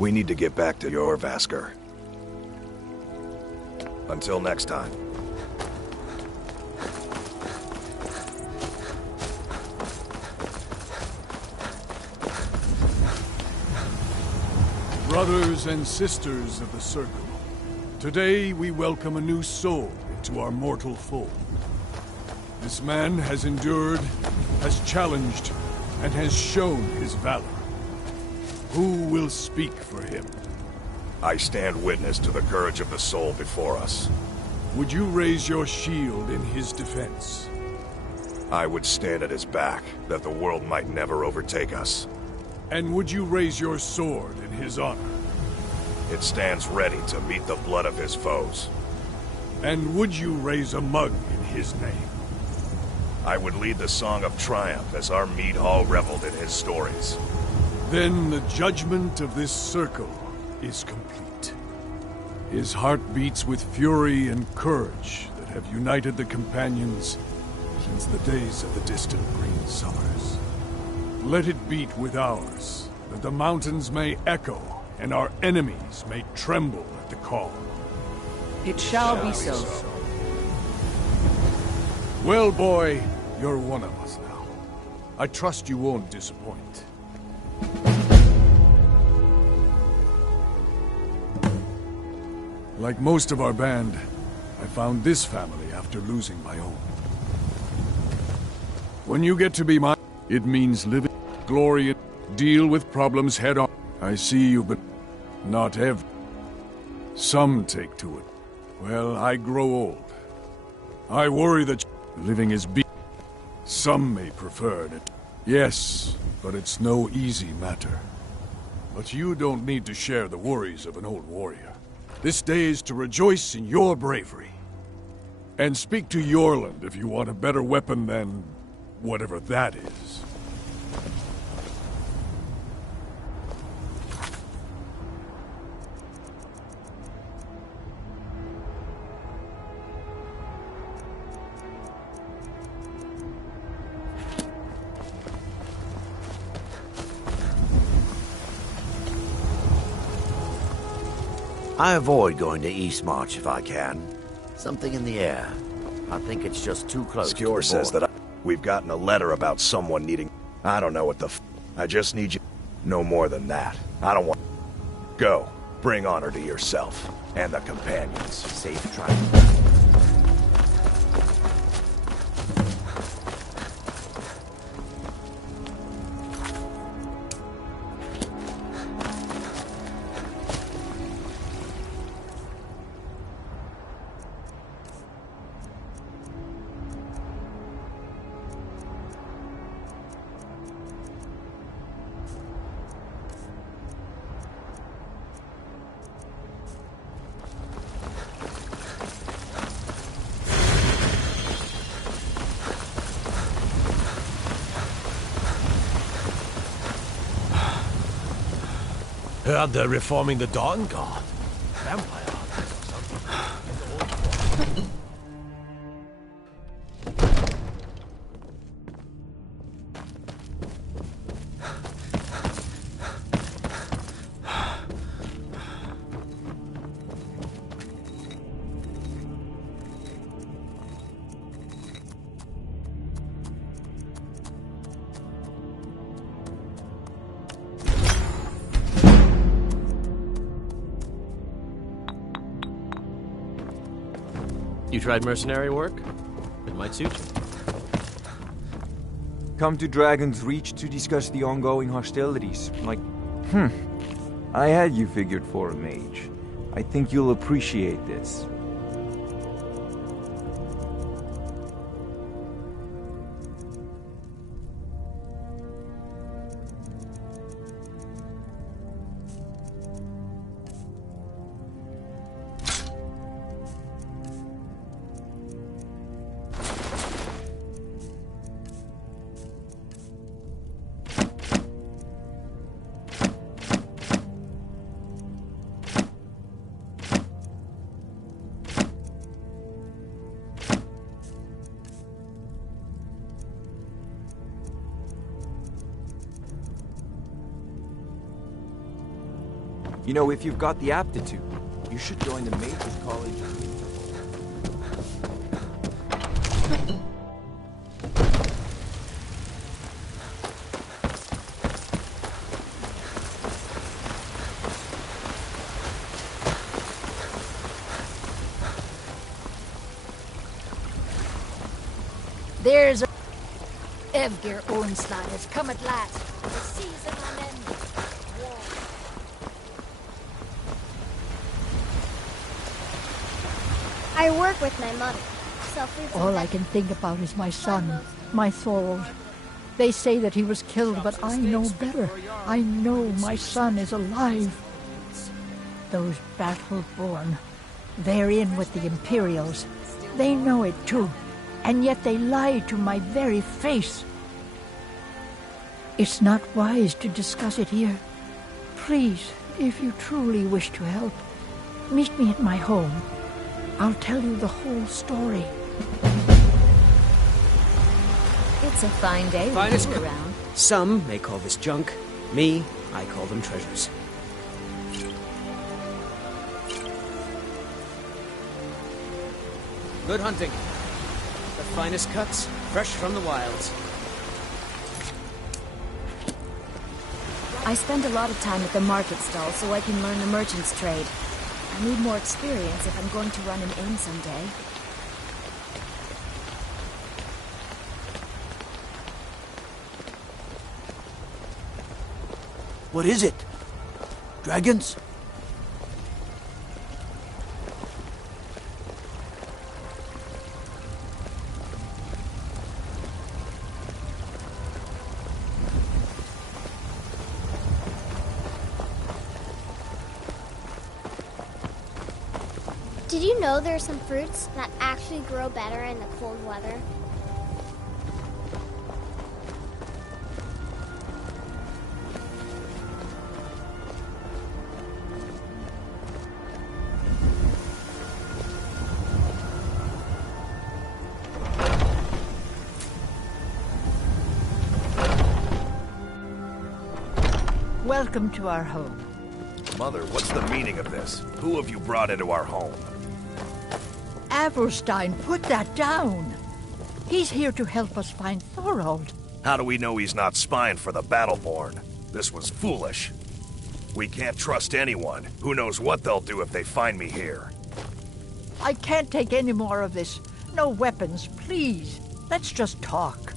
We need to get back to your Vasker. Until next time. Brothers and sisters of the Circle, today we welcome a new soul into our mortal fold. This man has endured, has challenged, and has shown his valor. Who will speak for him? I stand witness to the courage of the soul before us. Would you raise your shield in his defense? I would stand at his back, that the world might never overtake us. And would you raise your sword in his honor? It stands ready to meet the blood of his foes. And would you raise a mug in his name? I would lead the song of triumph as our mead hall reveled in his stories. Then the judgment of this circle is complete. His heart beats with fury and courage that have united the companions since the days of the distant green summers. Let it beat with ours, that the mountains may echo and our enemies may tremble at the call. It shall be so. Well, boy, you're one of us now. I trust you won't disappoint. Like most of our band, I found this family after losing my own. When you get to be mine, it means living glory and deal with problems head on. I see you, but not every. Some take to it. Well, I grow old. I worry that living is some may prefer it. Yes, but it's no easy matter. But you don't need to share the worries of an old warrior. This day is to rejoice in your bravery. And speak to Yorland if you want a better weapon than whatever that is. I avoid going to Eastmarch if I can. Something in the air. I think it's just too close to the Skjor says border. that we've gotten a letter about someone needing... I don't know what the I just need you... No more than that. I don't want... Go. Bring honor to yourself. And the companions. Safe travel. Heard they're reforming the Dawn Guard. Vampire hunters or something. You tried mercenary work? It might suit you. Come to Dragon's Reach to discuss the ongoing hostilities. I had you figured for a mage. I think you'll appreciate this. You know, if you've got the aptitude, you should join the Mages College. There's a... Evgir Onslaught has come at last. The season unending. War. I work with my mother. All I can think about is my son, my Thorold. They say that he was killed, but I know better. I know my son is alive. Those battle-born, they're in with the Imperials. They know it too. And yet they lie to my very face. It's not wise to discuss it here. Please, if you truly wish to help, meet me at my home. I'll tell you the whole story. It's a fine day with you around. Some may call this junk. Me, I call them treasures. Good hunting. The finest cuts, fresh from the wilds. I spend a lot of time at the market stall so I can learn the merchant's trade. I need more experience if I'm going to run an inn someday. What is it? Dragons? Did you know there are some fruits that actually grow better in the cold weather? Welcome to our home. Mother, what's the meaning of this? Who have you brought into our home? Avrstein, put that down. He's here to help us find Thorold. How do we know he's not spying for the Battleborn? This was foolish. We can't trust anyone. Who knows what they'll do if they find me here? I can't take any more of this. No weapons, please. Let's just talk.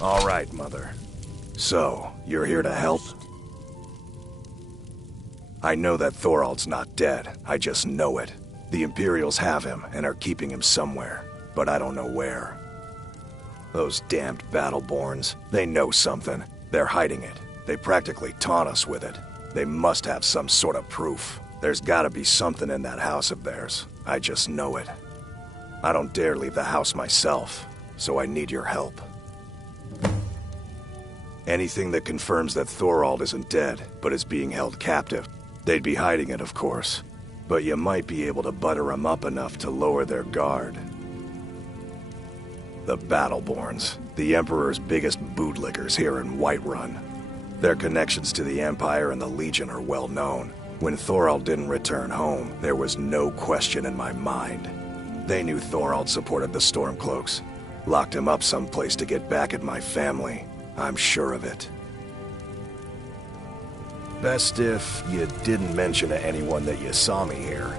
All right, Mother. So, you're here to help? I know that Thorold's not dead. I just know it. The Imperials have him and are keeping him somewhere, but I don't know where. Those damned Battleborns, they know something. They're hiding it. They practically taunt us with it. They must have some sort of proof. There's gotta be something in that house of theirs. I just know it. I don't dare leave the house myself, so I need your help. Anything that confirms that Thorold isn't dead, but is being held captive. They'd be hiding it, of course. But you might be able to butter them up enough to lower their guard. The Battleborns, the Emperor's biggest bootlickers here in Whiterun. Their connections to the Empire and the Legion are well known. When Thorold didn't return home, there was no question in my mind. They knew Thorold supported the Stormcloaks. Locked him up someplace to get back at my family. I'm sure of it. Best if you didn't mention to anyone that you saw me here.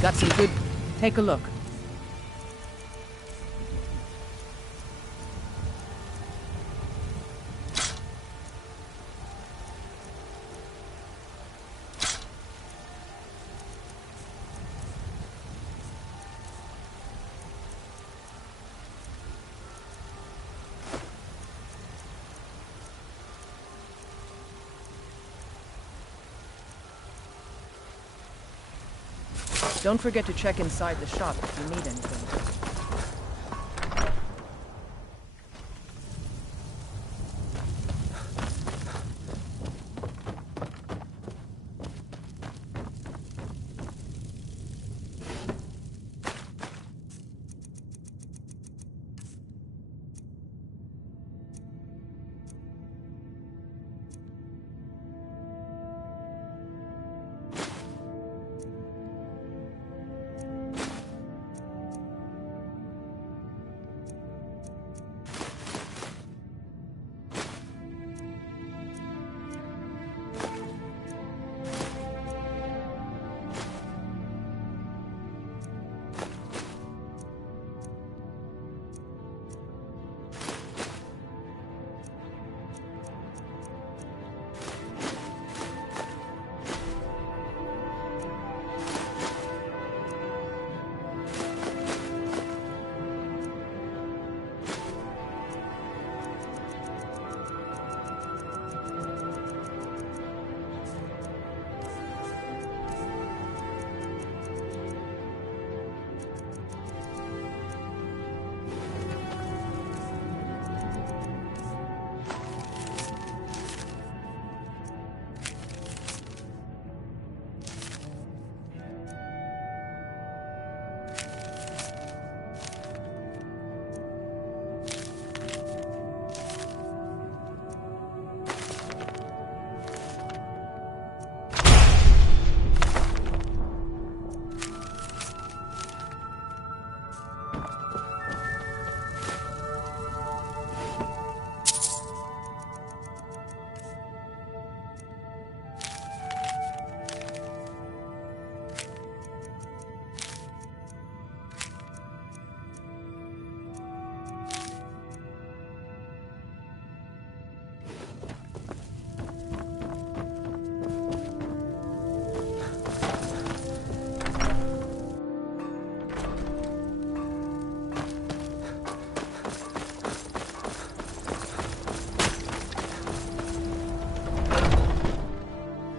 Got some good... Take a look. Don't forget to check inside the shop if you need anything.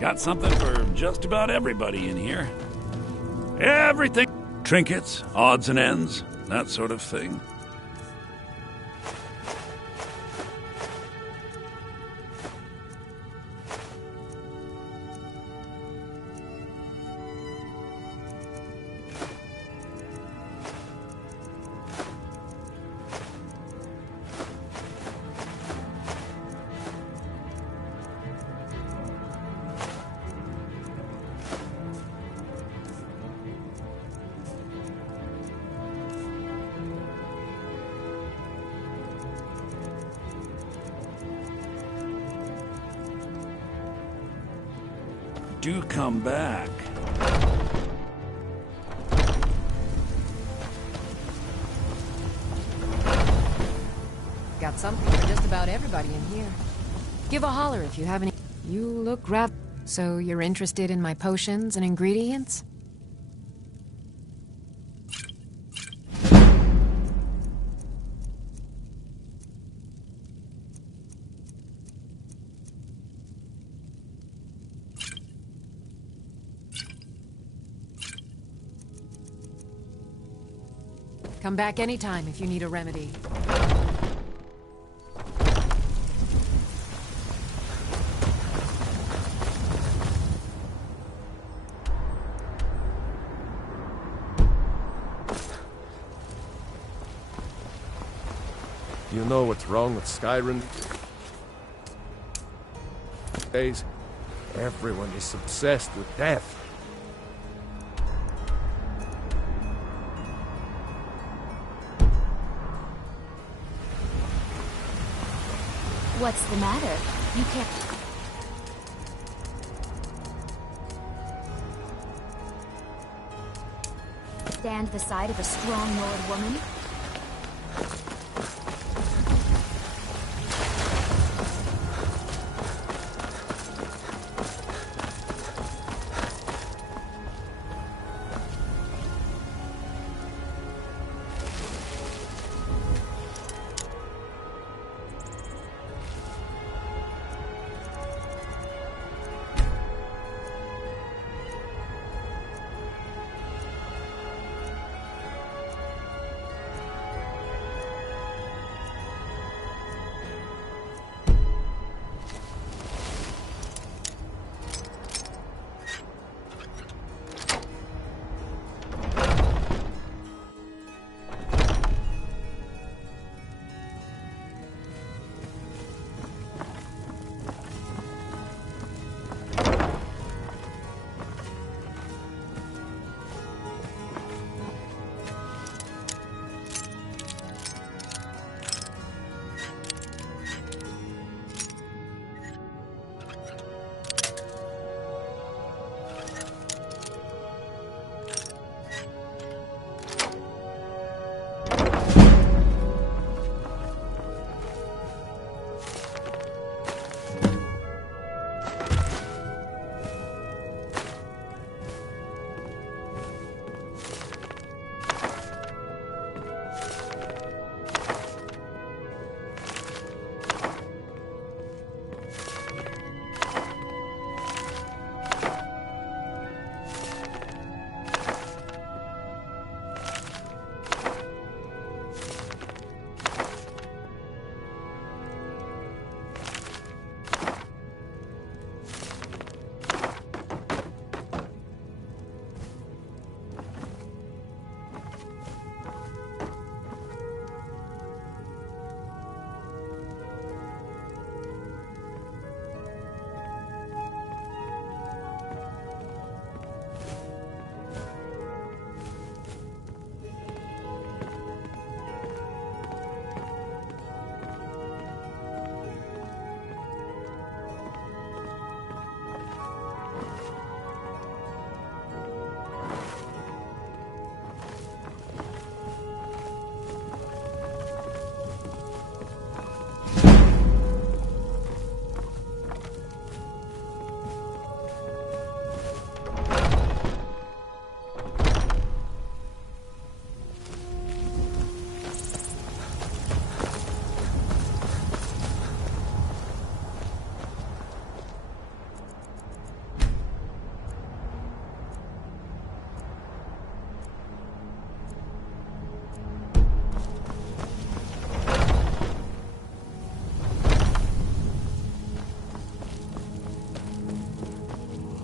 Got something for just about everybody in here. Everything. Trinkets, odds and ends, that sort of thing. Do come back. Got something for just about everybody in here. Give a holler if you have any. You look rather. So you're interested in my potions and ingredients? Come back anytime if you need a remedy. You know what's wrong with Skyrim? Days, everyone is obsessed with death. What's the matter? You can't... stand the side of a strong Nord woman?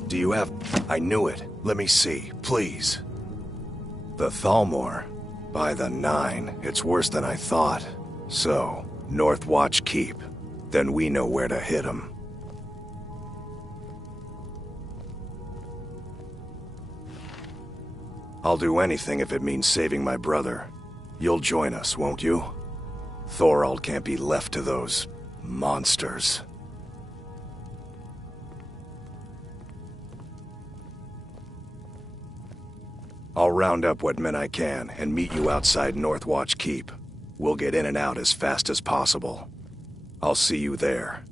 Do you have... I knew it. Let me see, please. The Thalmor. By the 9, it's worse than I thought. So, North Watch Keep. Then we know where to hit him. I'll do anything if it means saving my brother. You'll join us, won't you? Thorald can't be left to those... monsters. I'll round up what men I can and meet you outside Northwatch Keep. We'll get in and out as fast as possible. I'll see you there.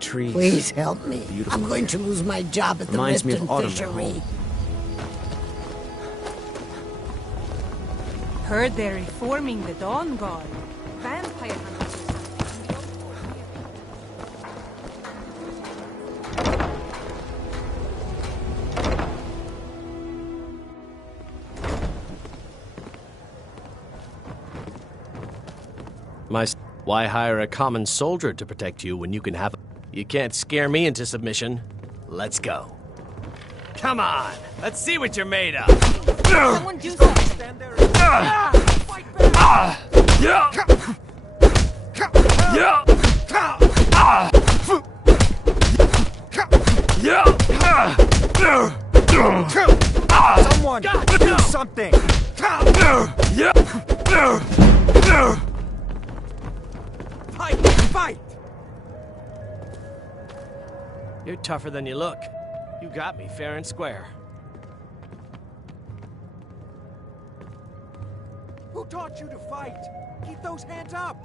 Trees. Please help me. Beautiful I'm going to lose my job at the Reminds me of Lifton autumn at Fishery. home. Heard they're reforming the Dawn Guard. Vampire hunters. Why hire a common soldier to protect you when you can have... You can't scare me into submission. Let's go. Come on! Let's see what you're made of! Someone do something! Stand there and... Fight back! Someone, do something! Fight! You're tougher than you look. You got me fair and square. Who taught you to fight? Keep those hands up!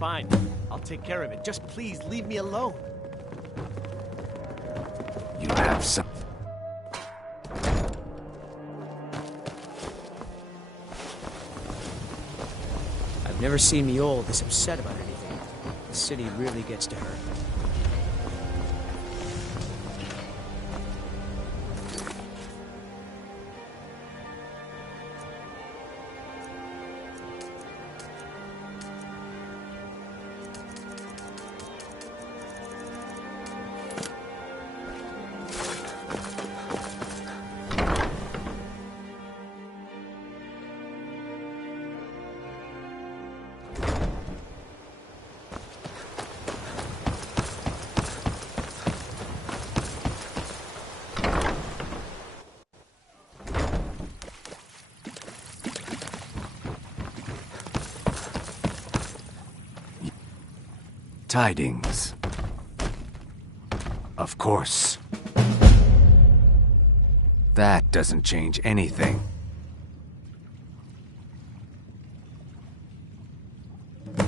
Fine. I'll take care of it. Just please leave me alone. You have some... I've never seen Miol this upset about anything. The city really gets to her. Tidings. Of course. That doesn't change anything.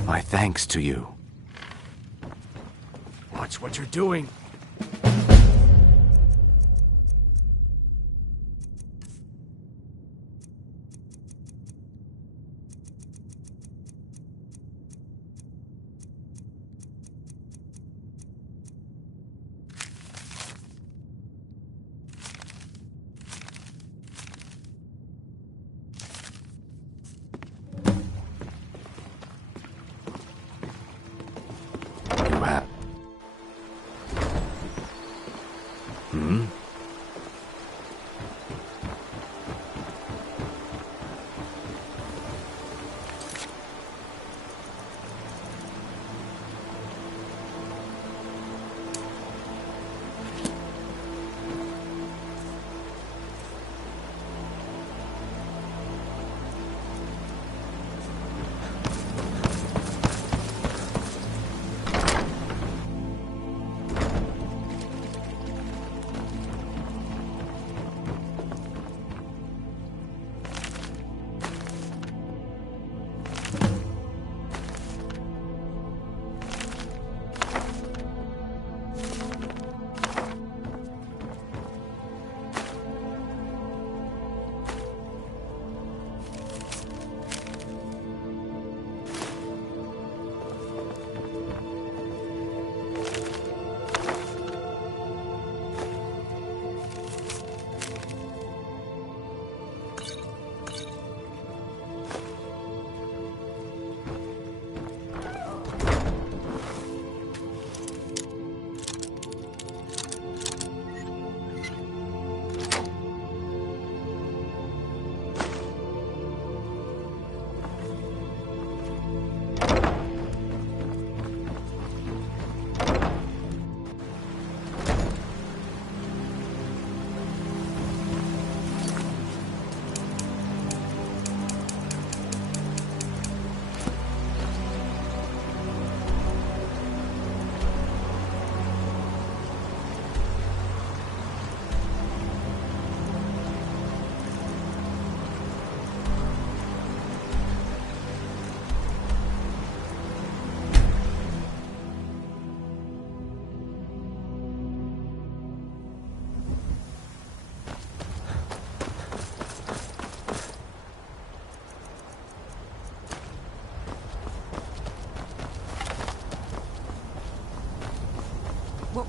My thanks to you. Watch what you're doing.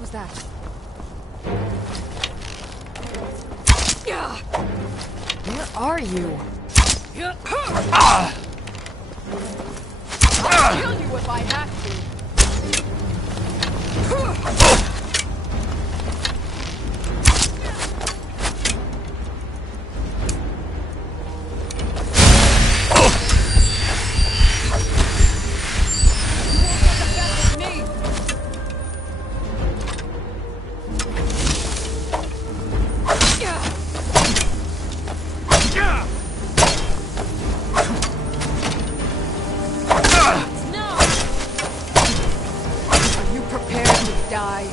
was that? Where are you? I'll kill you if I have to. Die.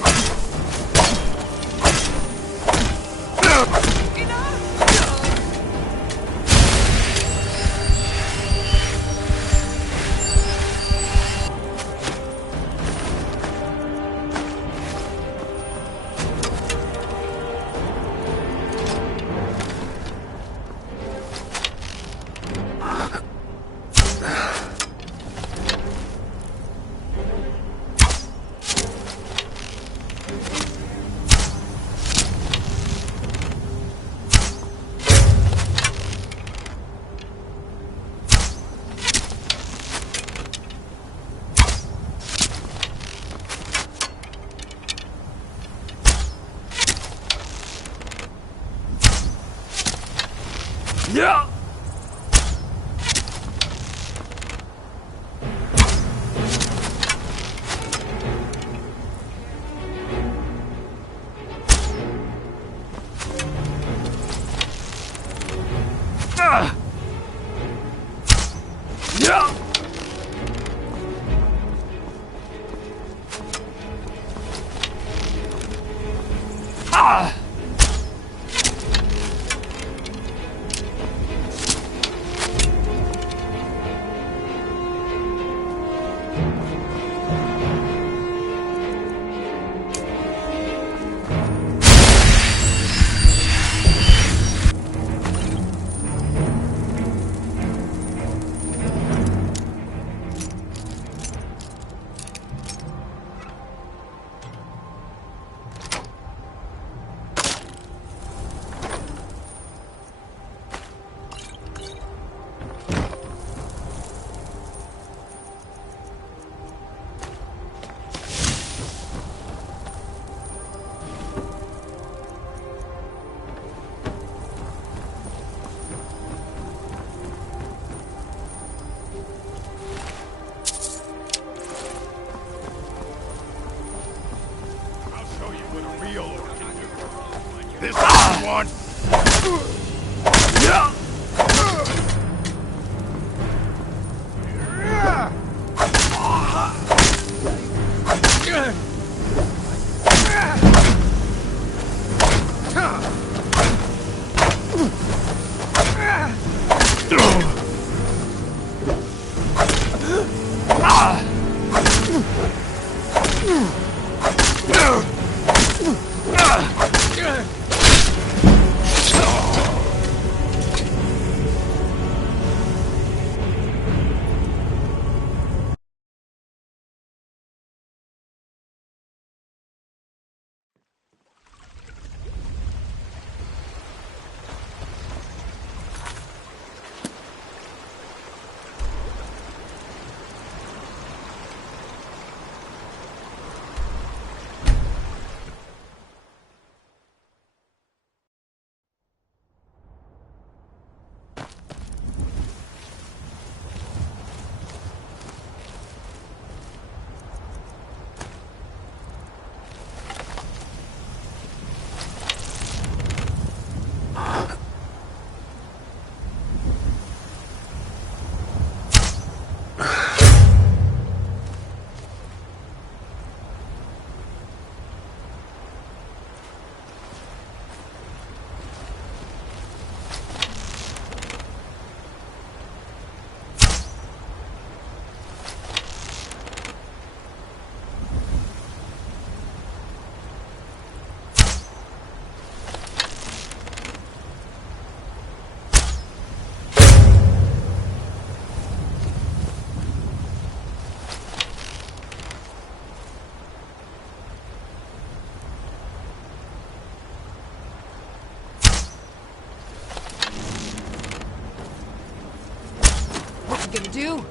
You gonna do?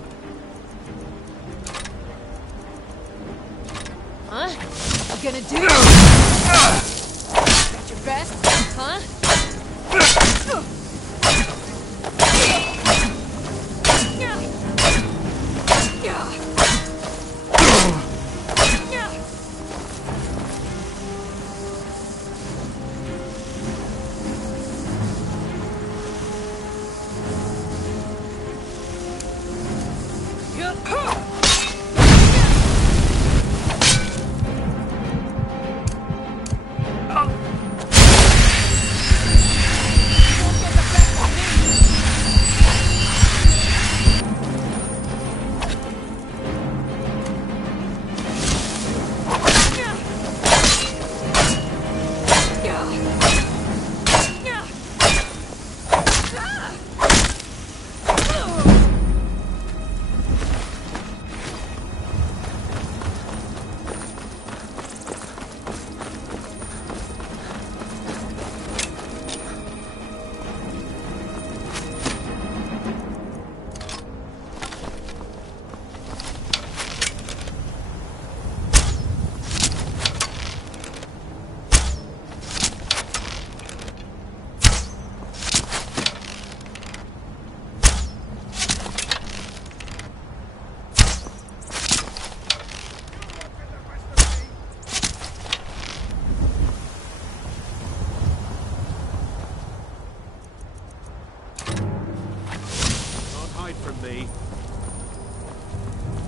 Huh? You gonna do? Got your best? Huh?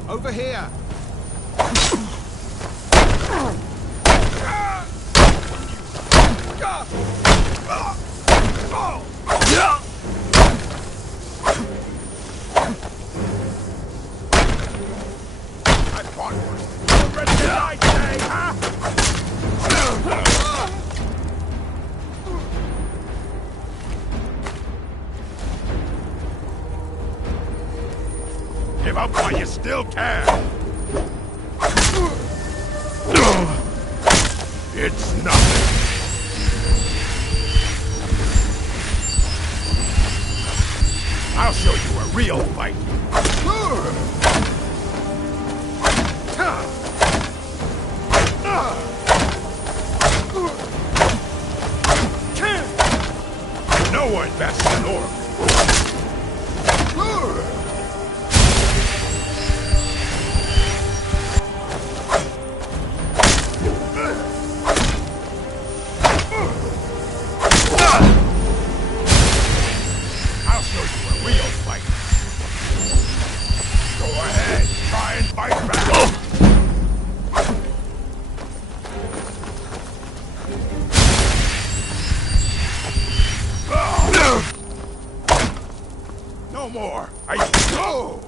Over here! I fought worse. You're ready to die today, huh? Give up while you still can. It's nothing. I'll show you a real fight. No one bests an orc. I'll show you a real fight. Go ahead, try and fight back. No more. Go.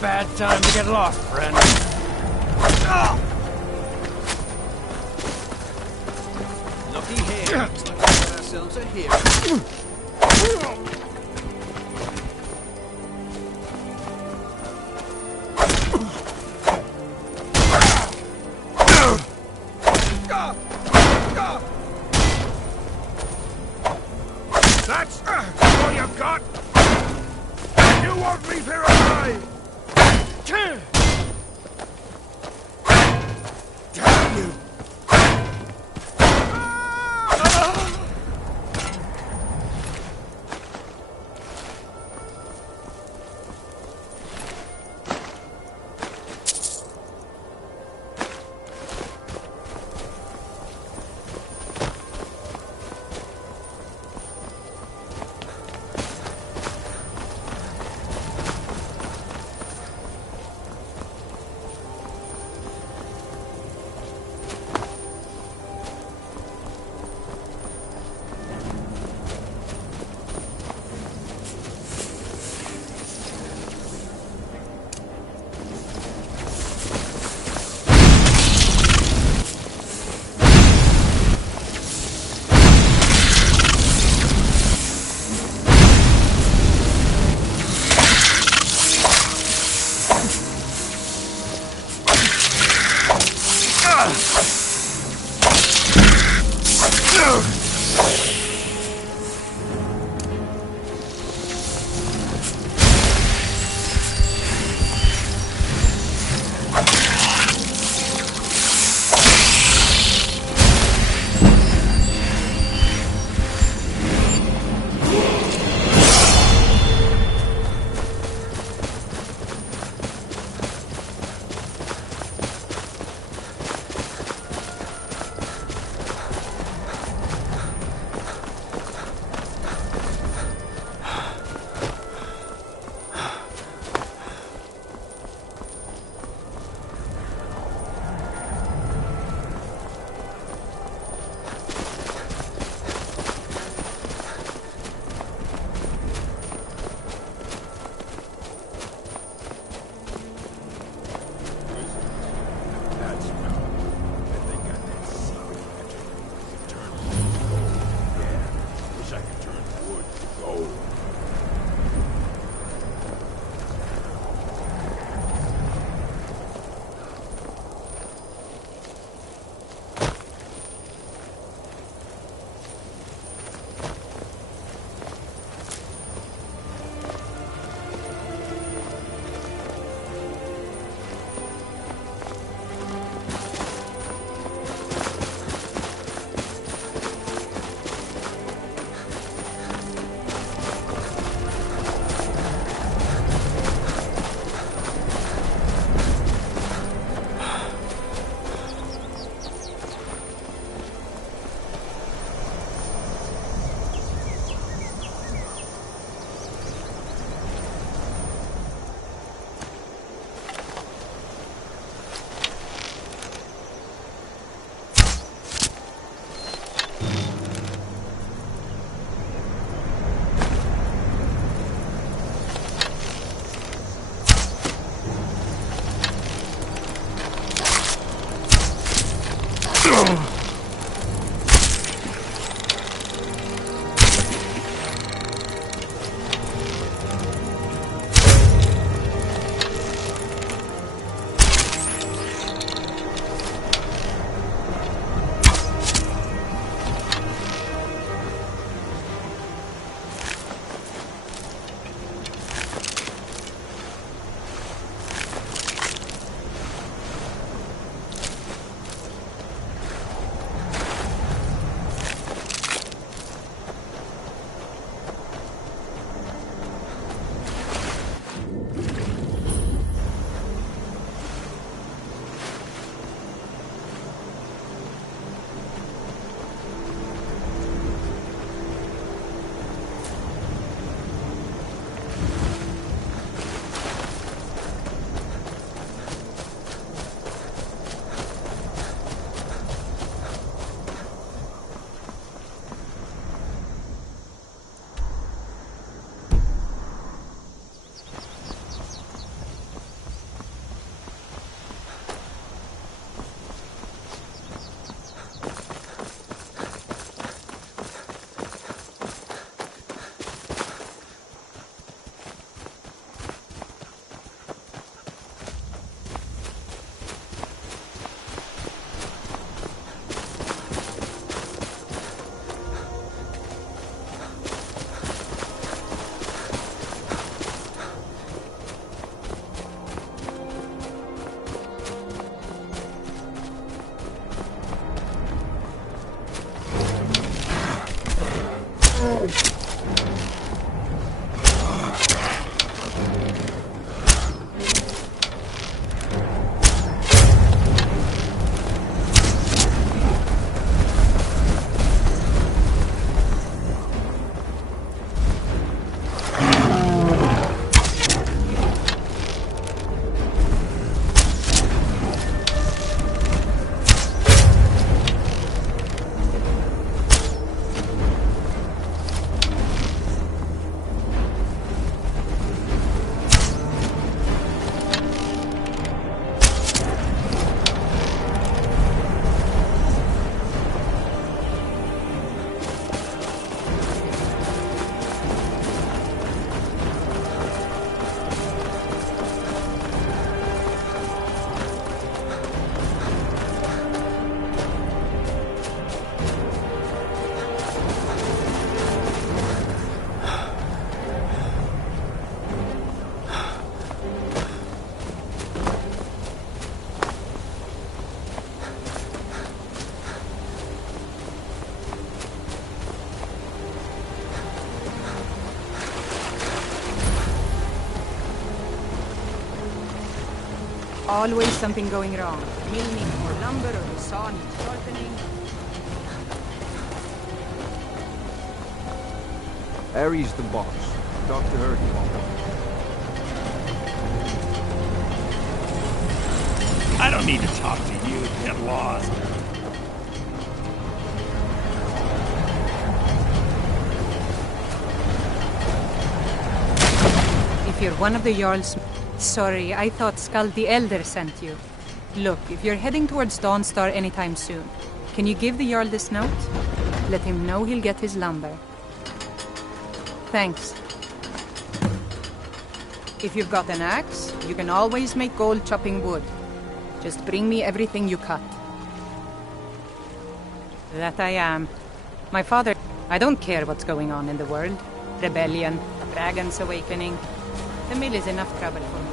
Bad time to get lost, friend. Looky here. Looks like we got ourselves a hero. That's all you've got? You won't leave here alive! Damn you! Always something going wrong. Mill needs more lumber or the saw needs sharpening. Aries the boss. Talk to her tomorrow. I don't need to talk to you. Get lost. If you're one of the Jarl's... Sorry, I thought Skull the Elder sent you. Look, if you're heading towards Dawnstar anytime soon, can you give the Jarl this note? Let him know he'll get his lumber. Thanks. If you've got an axe, you can always make gold chopping wood. Just bring me everything you cut. That I am. My father... I don't care what's going on in the world. Rebellion, a dragon's awakening. The mill is enough trouble for me.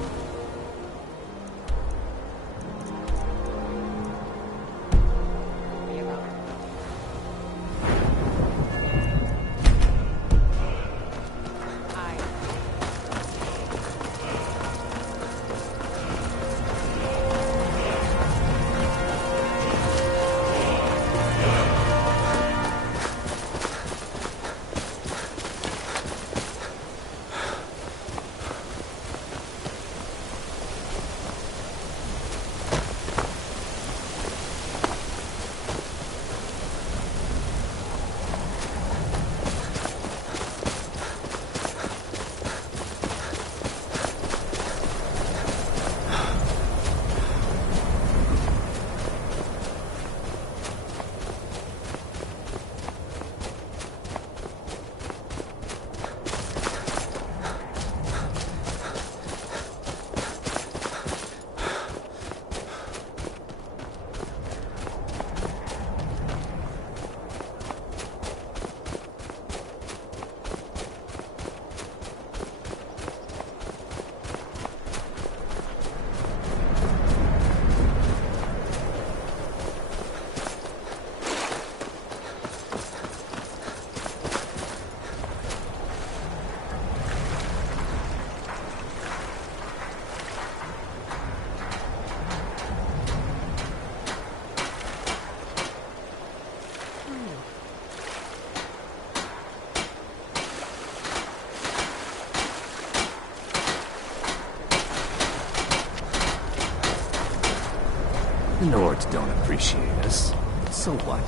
The Nords don't appreciate us. So what?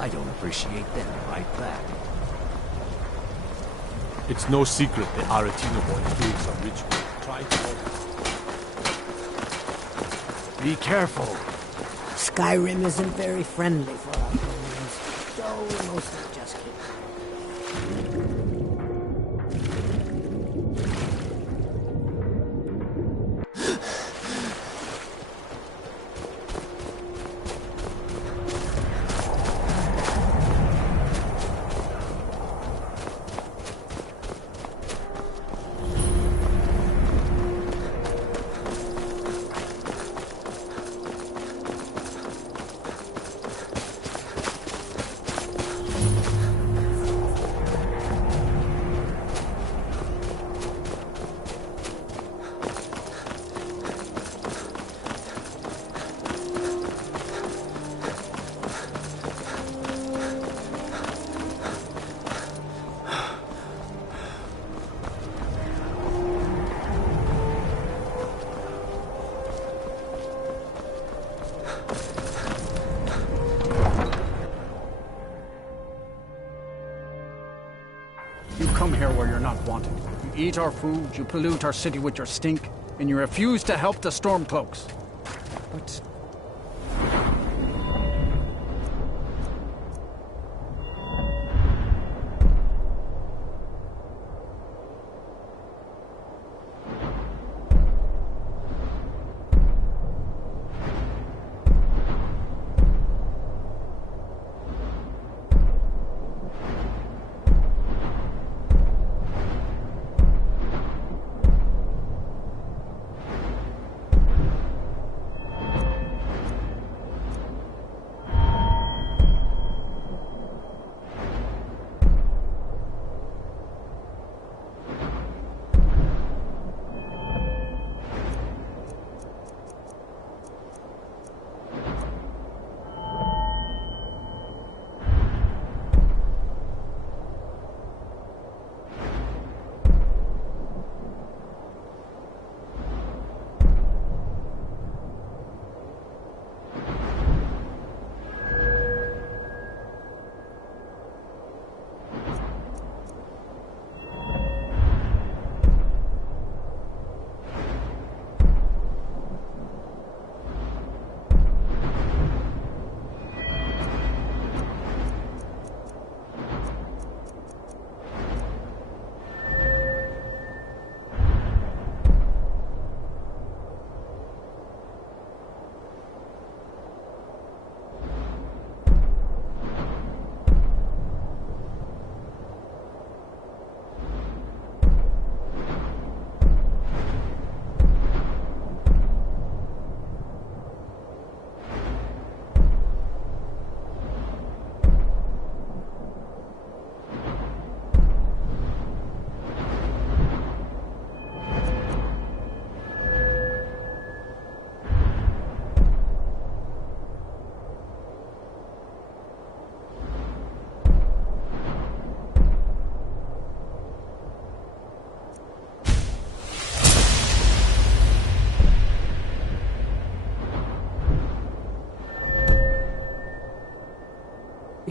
I don't appreciate them right back. It's no secret that Aretino boy is doing some ritual. Try to... Be careful. Skyrim isn't very friendly for our humans, so we mostly just keep... You come here where you're not wanted. You eat our food, you pollute our city with your stink, and you refuse to help the Stormcloaks. But...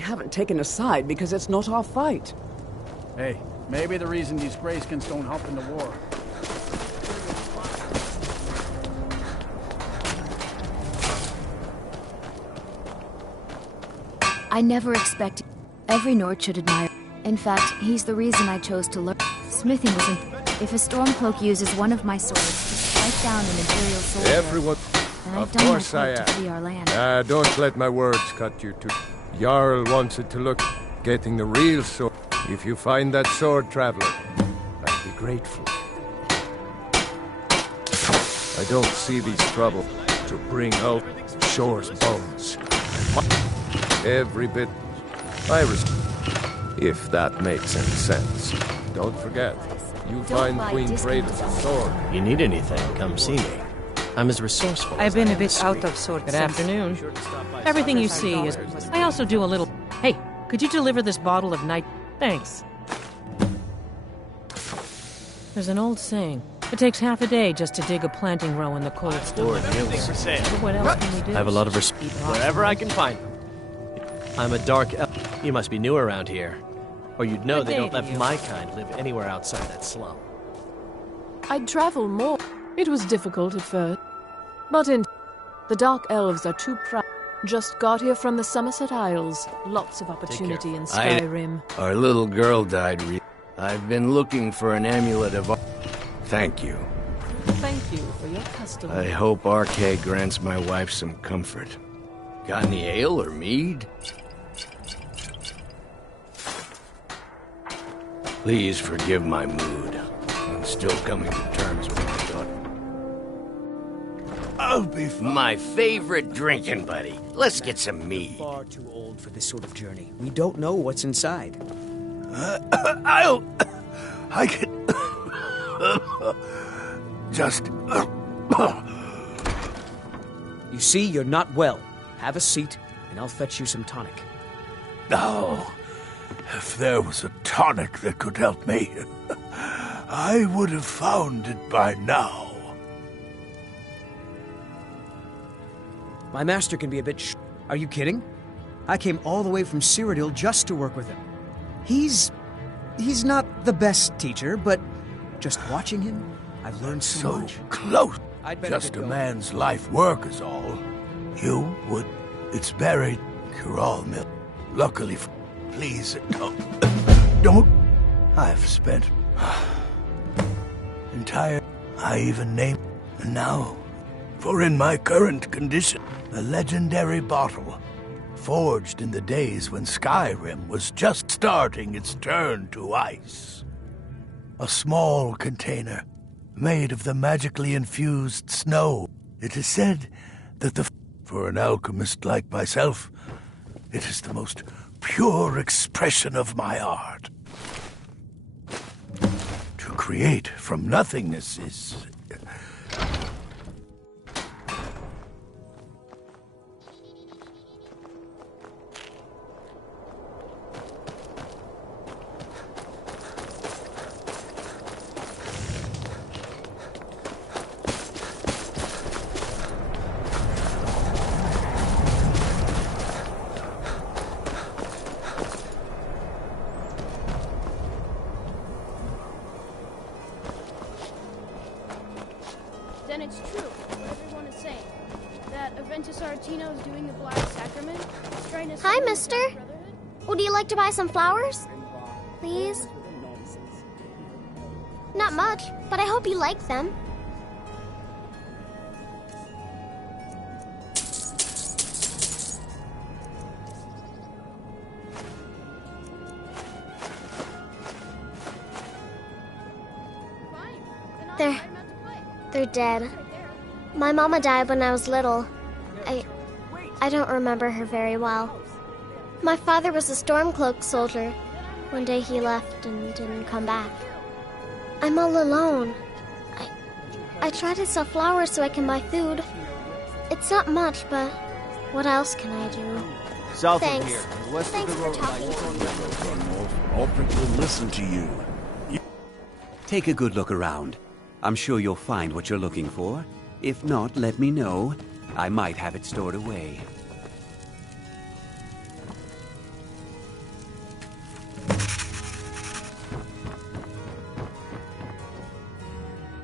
We haven't taken a side because it's not our fight. Hey, maybe the reason these Greyskins don't help in the war. I never expected every Nord should admire. In fact, he's the reason I chose to learn. Smithing was if a Stormcloak uses one of my swords to strike down an Imperial soldier, Everyone, then of I've done my course I part to free am. our land. Don't let my words cut you too. Jarl wants it to look getting the real sword. If you find that sword, traveler, I'd be grateful. I don't see these trouble to bring out Shore's bones. Every bit I if that makes any sense. Don't forget, you find Queen Freda's sword. You need anything, come see me. I'm as resourceful I've as been I a am bit sweet. out of sorts. Good since- afternoon. Everything you see is... I also do a little... Hey, could you deliver this bottle of night... Thanks. There's an old saying. It takes half a day just to dig a planting row in the cold stone. Lord, hills for sale. What else can we do? I have a lot of respect wherever I can find them. I'm a dark elf. You must be new around here. Or you'd know Good they day don't to let you. my kind live anywhere outside that slum. I'd travel more. It was difficult at first. But the Dark Elves are too proud. Just got here from the Somerset Isles. Lots of opportunity in Skyrim. Our little girl died. I've been looking for an amulet of... Thank you. Thank you for your custom. I hope RK grants my wife some comfort. Got any ale or mead? Please forgive my mood. I'm still coming to terms with my daughter. I'll be fine. My favorite drinking buddy. Let's get some mead. Far too old for this sort of journey. We don't know what's inside. I can... Just... You see, you're not well. Have a seat, and I'll fetch you some tonic. Oh, if there was a tonic that could help me, I would have found it by now. My master can be a bit Are you kidding? I came all the way from Cyrodiil just to work with him. He's not the best teacher, but just watching him, I've learned so much. Close. I'd better Just get a going. man's life work is all. You would... It's buried. You're all milk. Luckily, please, don't. I've spent... entire... I even named... And now, for in my current condition, a legendary bottle, forged in the days when Skyrim was just starting its turn to ice. A small container, made of the magically infused snow. It is said that for an alchemist like myself, it is the most pure expression of my art. To create from nothingness is... Then it's true, what everyone is saying. That Aventus Aretino is doing the Black Sacrament. He's trying to... Hi, mister. Would you like to buy some flowers? Please? Not much, but I hope you like them. They're dead. My mama died when I was little. I don't remember her very well. My father was a Stormcloak soldier. One day he left and didn't come back. I'm all alone. I try to sell flowers so I can buy food. It's not much, but what else can I do? South Thanks. of here, west Thanks of the for road. talking. Alfred will listen to you. Take a good look around. I'm sure you'll find what you're looking for. If not, let me know. I might have it stored away.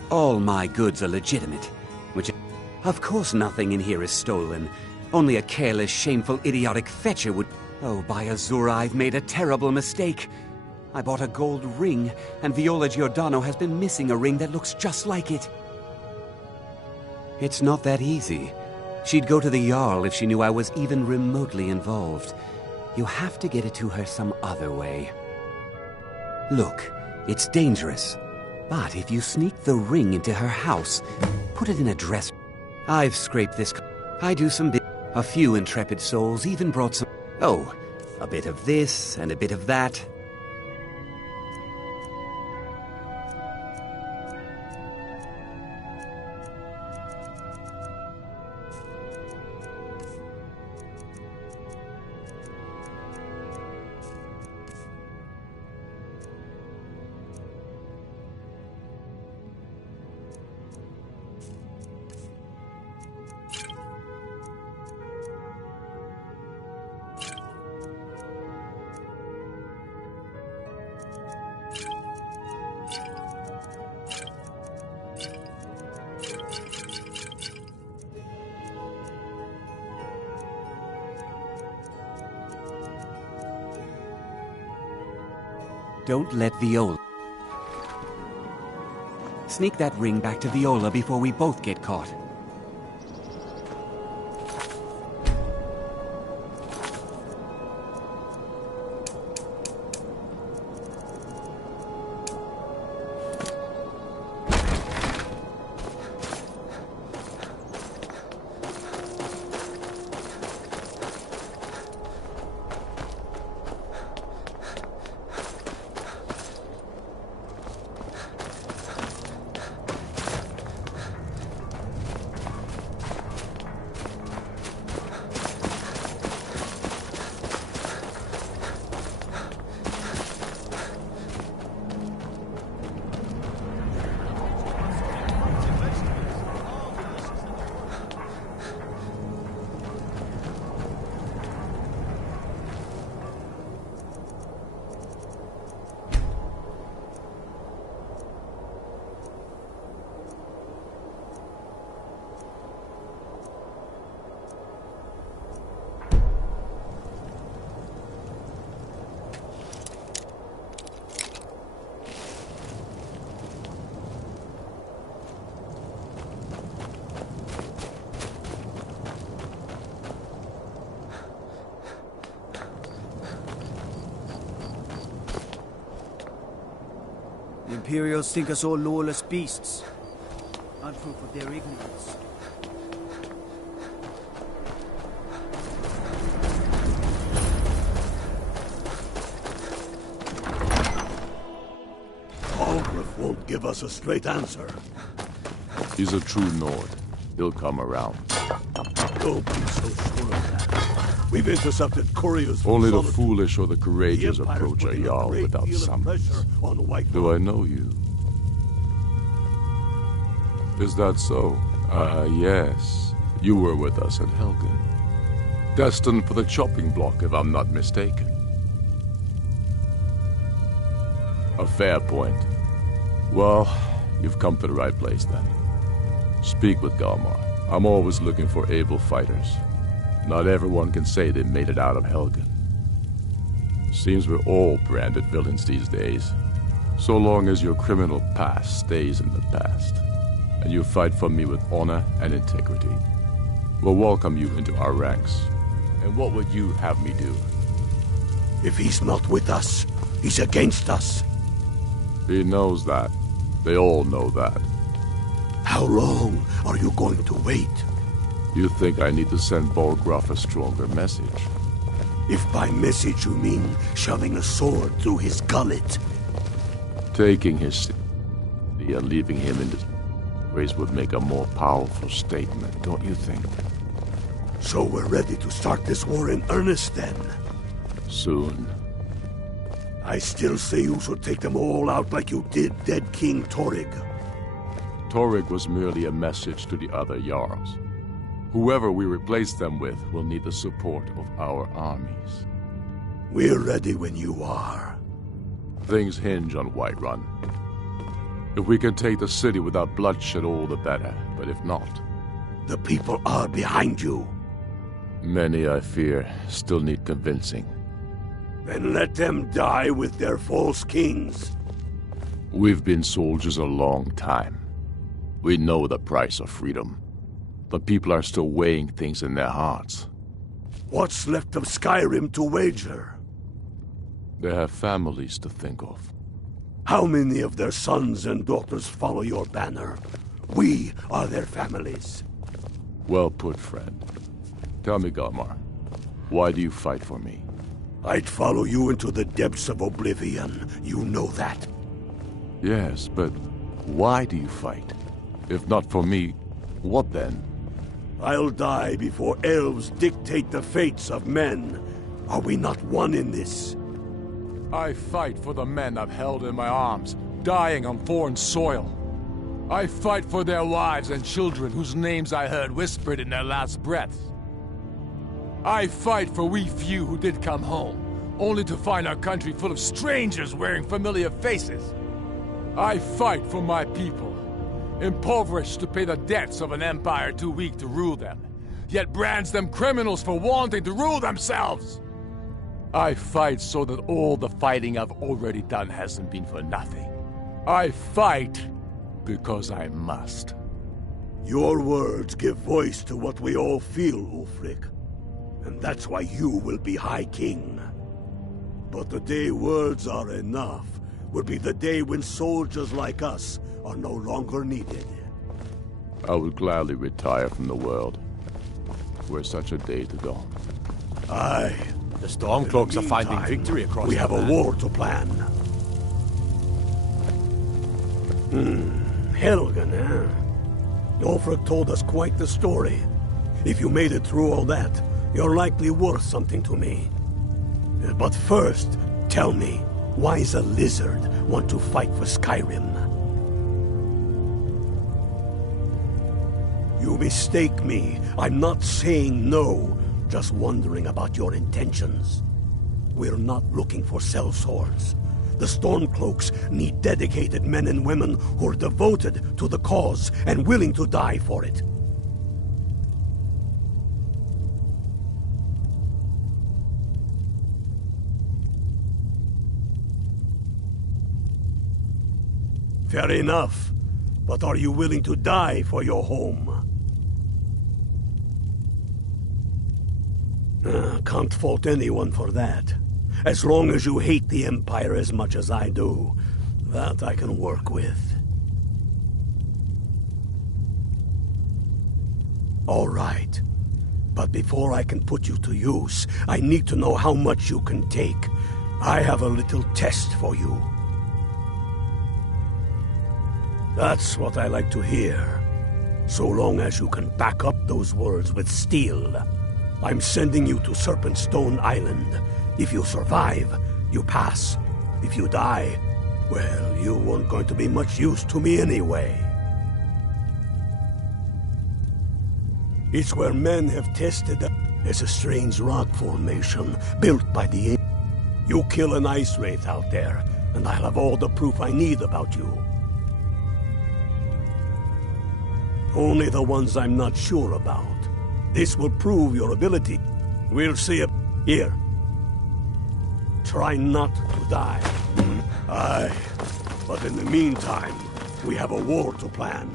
All my goods are legitimate, which... Of course nothing in here is stolen. Only a careless, shameful, idiotic fetcher would... Oh, by Azura, I've made a terrible mistake. I bought a gold ring, and Viola Giordano has been missing a ring that looks just like it. It's not that easy. She'd go to the Jarl if she knew I was even remotely involved. You have to get it to her some other way. Look, it's dangerous. But if you sneak the ring into her house, put it in a dress... I've scraped this... I do some bit... A few intrepid souls even brought some... Oh, a bit of this and a bit of that. Don't let Viola... Sneak that ring back to Viola before we both get caught. The Imperials think us all lawless beasts. Not proof of their ignorance. Algrif won't give us a straight answer. He's a true Nord. He'll come around. Don't be so sure of that. We've intercepted couriers from Only the Solitude. foolish or the courageous The Empire's approach a putting Jarl great without deal of summons. pressure on the White Do I know you? Is that so? Yes. You were with us at Helgen. Destined for the chopping block, if I'm not mistaken. A fair point. Well, you've come to the right place then. Speak with Galmar. I'm always looking for able fighters. Not everyone can say they made it out of Helgen. Seems we're all branded villains these days. So long as your criminal past stays in the past, and you fight for me with honor and integrity, we'll welcome you into our ranks. And what would you have me do? If he's not with us, he's against us. He knows that. They all know that. How long are you going to wait? You think I need to send Bolgraf a stronger message? If by message you mean shoving a sword through his gullet. Taking his city and leaving him in disgrace would make a more powerful statement, don't you think? So we're ready to start this war in earnest then? Soon. I still say you should take them all out like you did dead King Torrig. Torrig was merely a message to the other Jarls. Whoever we replace them with will need the support of our armies. We're ready when you are. Things hinge on Whiterun. If we can take the city without bloodshed, all the better. But if not... The people are behind you. Many, I fear, still need convincing. Then let them die with their false kings. We've been soldiers a long time. We know the price of freedom. The people are still weighing things in their hearts. What's left of Skyrim to wager? They have families to think of. How many of their sons and daughters follow your banner? We are their families. Well put, friend. Tell me, Galmar, why do you fight for me? I'd follow you into the depths of oblivion. You know that. Yes, but why do you fight? If not for me, what then? I'll die before elves dictate the fates of men. Are we not one in this? I fight for the men I've held in my arms, dying on foreign soil. I fight for their wives and children whose names I heard whispered in their last breaths. I fight for we few who did come home, only to find our country full of strangers wearing familiar faces. I fight for my people, impoverished to pay the debts of an empire too weak to rule them, yet brands them criminals for wanting to rule themselves. I fight so that all the fighting I've already done hasn't been for nothing. I fight because I must. Your words give voice to what we all feel, Ulfric. And that's why you will be High King. But the day words are enough will be the day when soldiers like us are no longer needed. I would gladly retire from the world. Were such a day to go. Aye. The Stormcloaks are finding victory across We have a war to plan. Helgen, eh? Ulfric told us quite the story. If you made it through all that, you're likely worth something to me. But first, tell me, why does a lizard want to fight for Skyrim? You mistake me. I'm not saying no, just wondering about your intentions. We're not looking for sellswords. The Stormcloaks need dedicated men and women who are devoted to the cause and willing to die for it. Fair enough. But are you willing to die for your home? Can't fault anyone for that. As long as you hate the Empire as much as I do, that I can work with. All right. But before I can put you to use, I need to know how much you can take. I have a little test for you. That's what I like to hear. So long as you can back up those words with steel. I'm sending you to Serpentstone Island. If you survive, you pass. If you die, well, you weren't going to be much use to me anyway. It's where men have tested. It's a strange rock formation built by the... You kill an ice wraith out there, and I'll have all the proof I need about you. Only the ones I'm not sure about. This will prove your ability. We'll see it. Here. Try not to die. Aye. But in the meantime, we have a war to plan.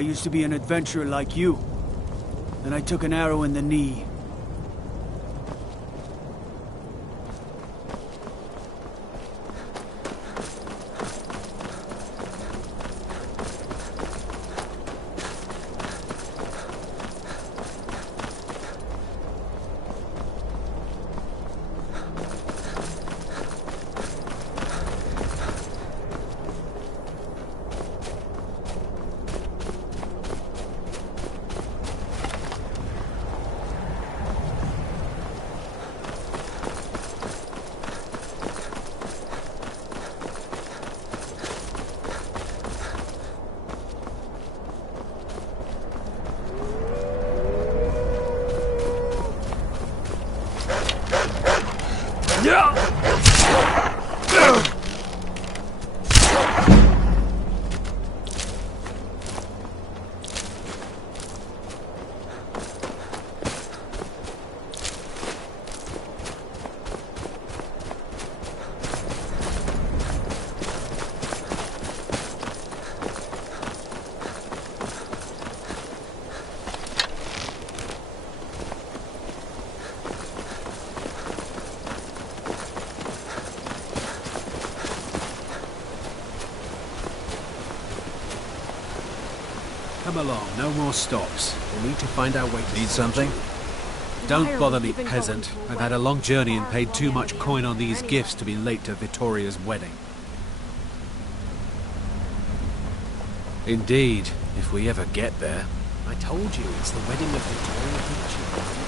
I used to be an adventurer like you. Then I took an arrow in the knee. Come along, no more stops. We need to find our way to... Need something? Don't bother me, peasant. I've had a long journey and paid too much coin on these gifts to be late to Vittoria's wedding. Indeed, if we ever get there. I told you, it's the wedding of Vittoria Pucci.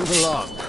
Move along.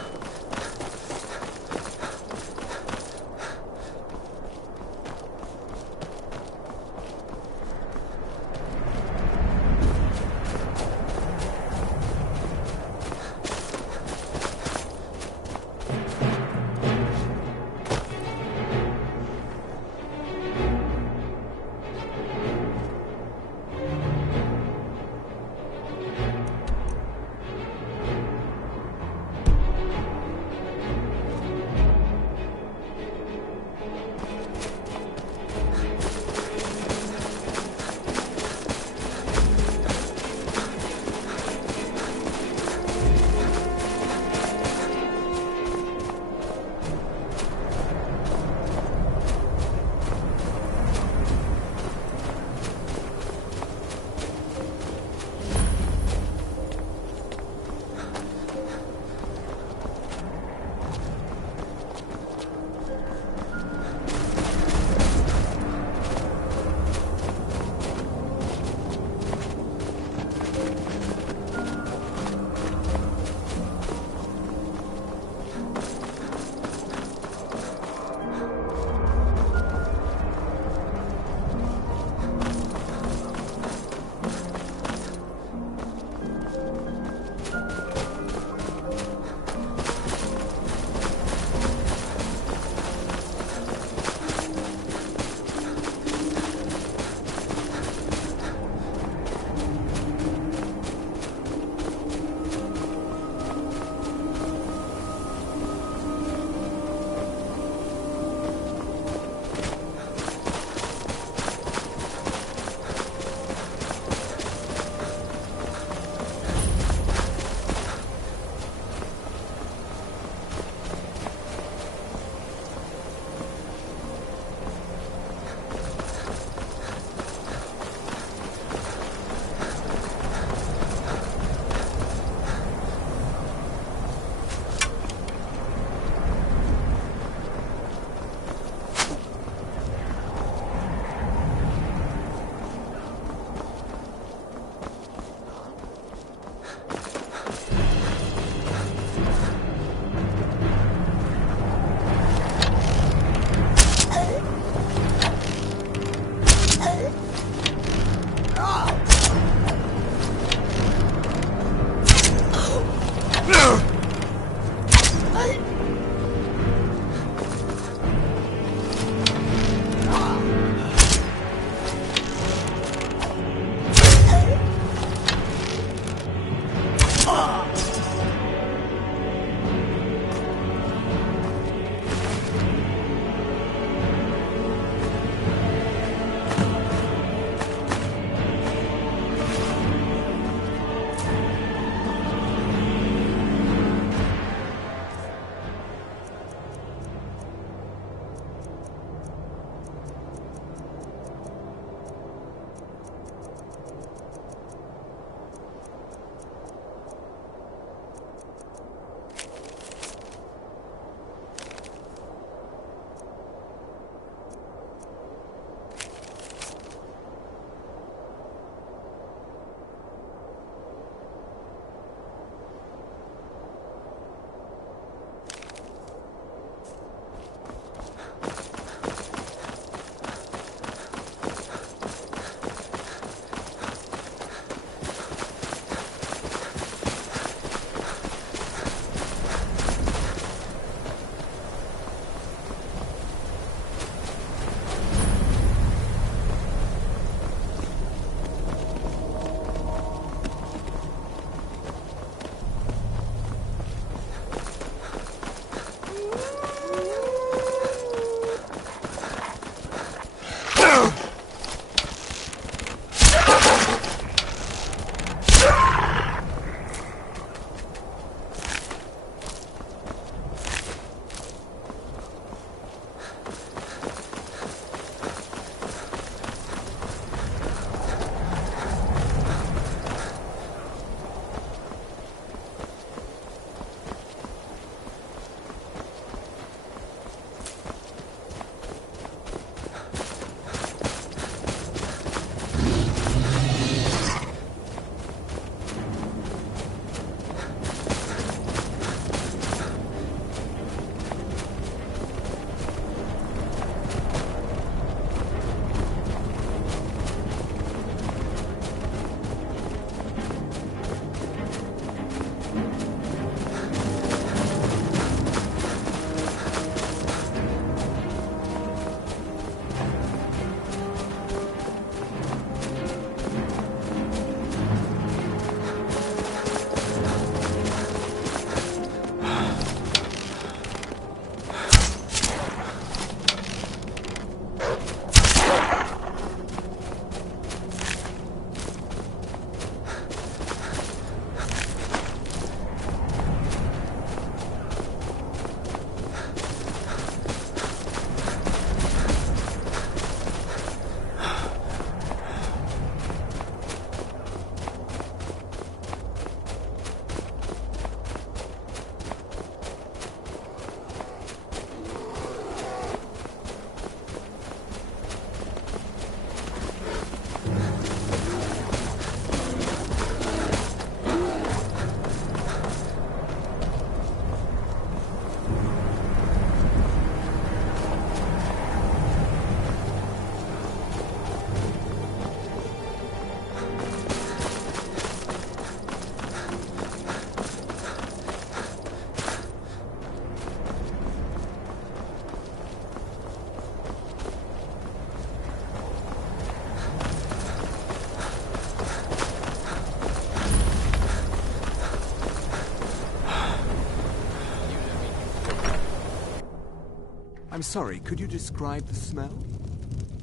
I'm sorry, could you describe the smell?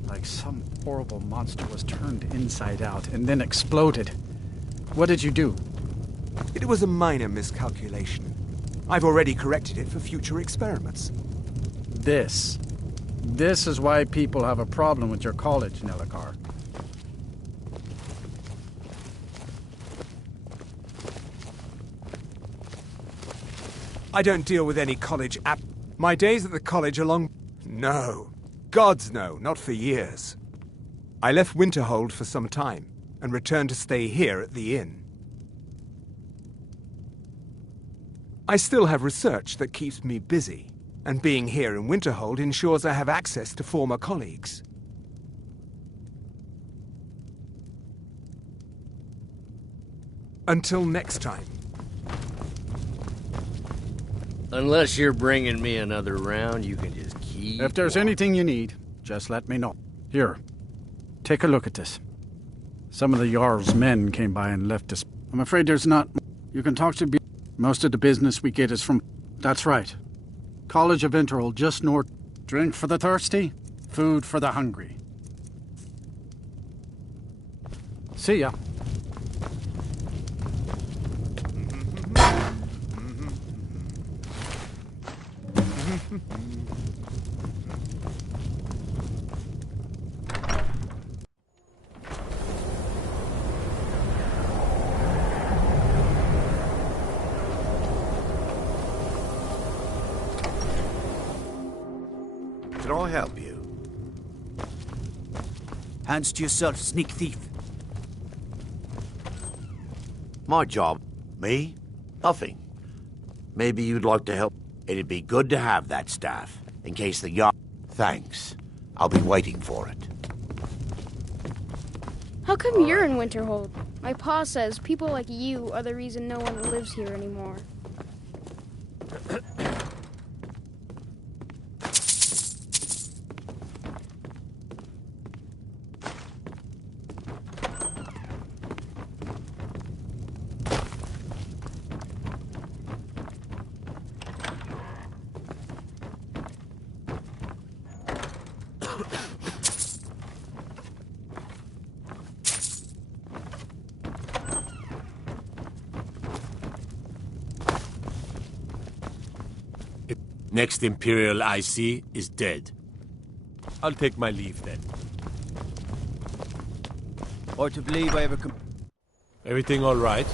Like some horrible monster was turned inside out and then exploded. What did you do? It was a minor miscalculation. I've already corrected it for future experiments. This is why people have a problem with your college, Nellikar. I don't deal with any college app. My days at the college are long... No. Gods no, not for years. I left Winterhold for some time, and returned to stay here at the inn. I still have research that keeps me busy, and being here in Winterhold ensures I have access to former colleagues. Until next time. Unless you're bringing me another round, you can just keep... If there's anything you need, just let me know. Here, take a look at this. Some of the Jarl's men came by and left us. I'm afraid there's not... You can talk to... Most of the business we get is from... That's right. College of Winterhold, just north. Drink for the thirsty, food for the hungry. See ya. Can I help you? Hands to yourself, sneak thief. My job? Me? Nothing. Maybe you'd like to help. It'd be good to have that staff, in case the yacht... Thanks. I'll be waiting for it. How come you're in Winterhold? My pa says people like you are the reason no one lives here anymore. Next Imperial I see is dead. I'll take my leave then. Or to believe I ever Everything all right?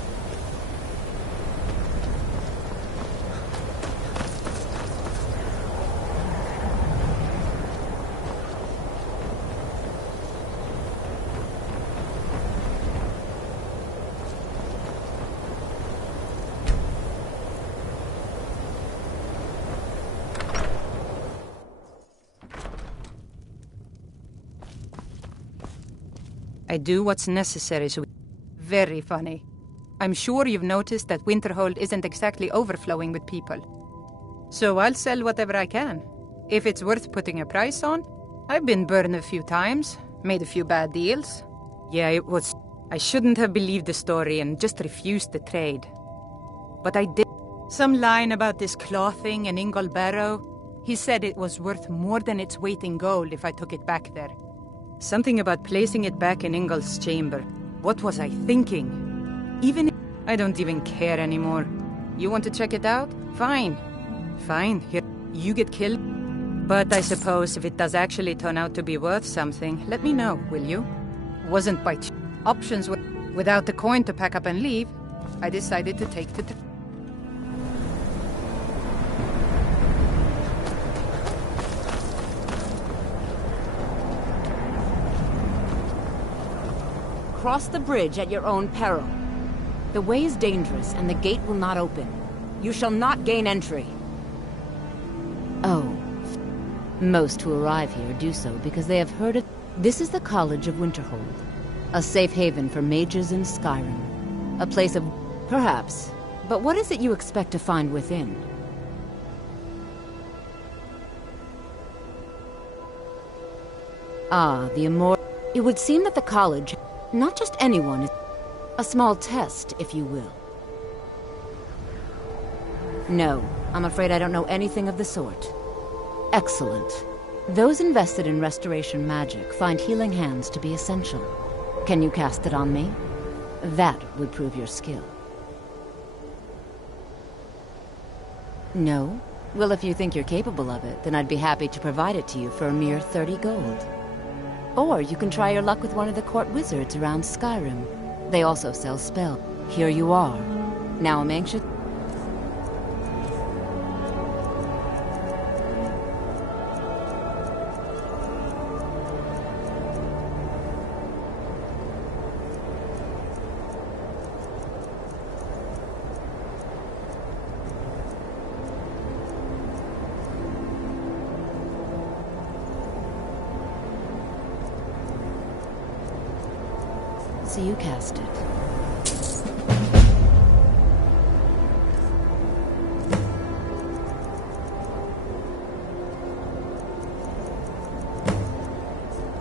I do what's necessary, so... Very funny. I'm sure you've noticed that Winterhold isn't exactly overflowing with people. So I'll sell whatever I can. If it's worth putting a price on, I've been burned a few times, made a few bad deals. Yeah, it was... I shouldn't have believed the story and just refused the trade. But I did. Some line about this clothing in Ingol Barrow. He said it was worth more than its weight in gold if I took it back there. Something about placing it back in Ingol's chamber. What was I thinking? I don't even care anymore. You want to check it out? Fine. Fine, here. You get killed. But I suppose if it does actually turn out to be worth something, let me know, will you? Wasn't by options without the coin to pack up and leave. I decided to take the... Cross the bridge at your own peril. The way is dangerous, and the gate will not open. You shall not gain entry. Oh. Most who arrive here do so because they have heard it. This is the College of Winterhold, a safe haven for mages in Skyrim. A place of... Perhaps. But what is it you expect to find within? Ah, the immortal... It would seem that the college... Not just anyone, is a small test, if you will. No, I'm afraid I don't know anything of the sort. Excellent. Those invested in restoration magic find healing hands to be essential. Can you cast it on me? That would prove your skill. No? Well, if you think you're capable of it, then I'd be happy to provide it to you for a mere 30 gold. Or you can try your luck with one of the court wizards around Skyrim. They also sell spells. Here you are. Now I'm anxious... So you cast it.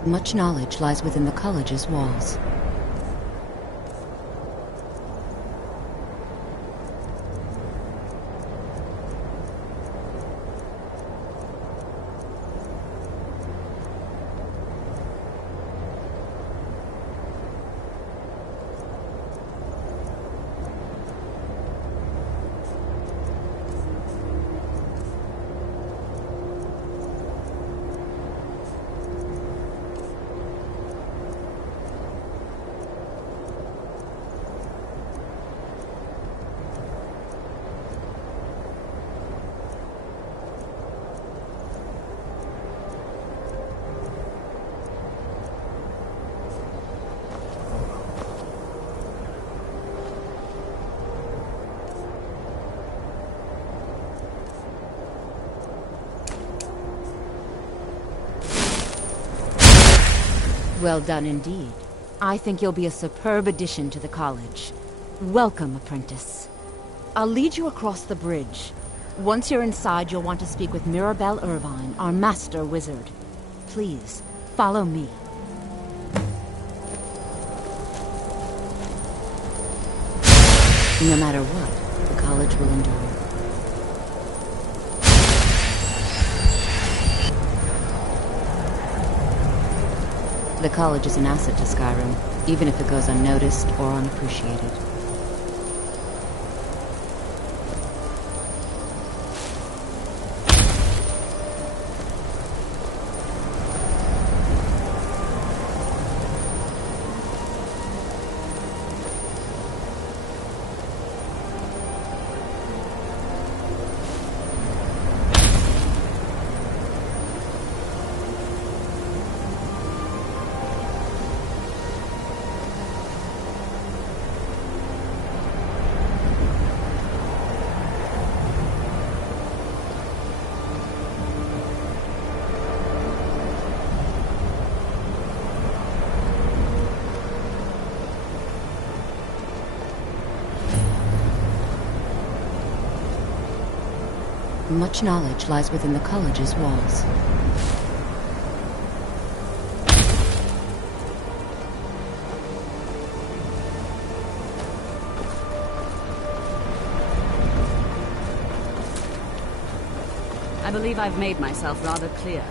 Much knowledge lies within the college's walls. Well done indeed. I think you'll be a superb addition to the college. Welcome, apprentice. I'll lead you across the bridge. Once you're inside, you'll want to speak with Mirabelle Irvine, our master wizard. Please, follow me. No matter what, the college will endure. The college is an asset to Skyrim, even if it goes unnoticed or unappreciated. Much knowledge lies within the college's walls. I believe I've made myself rather clear.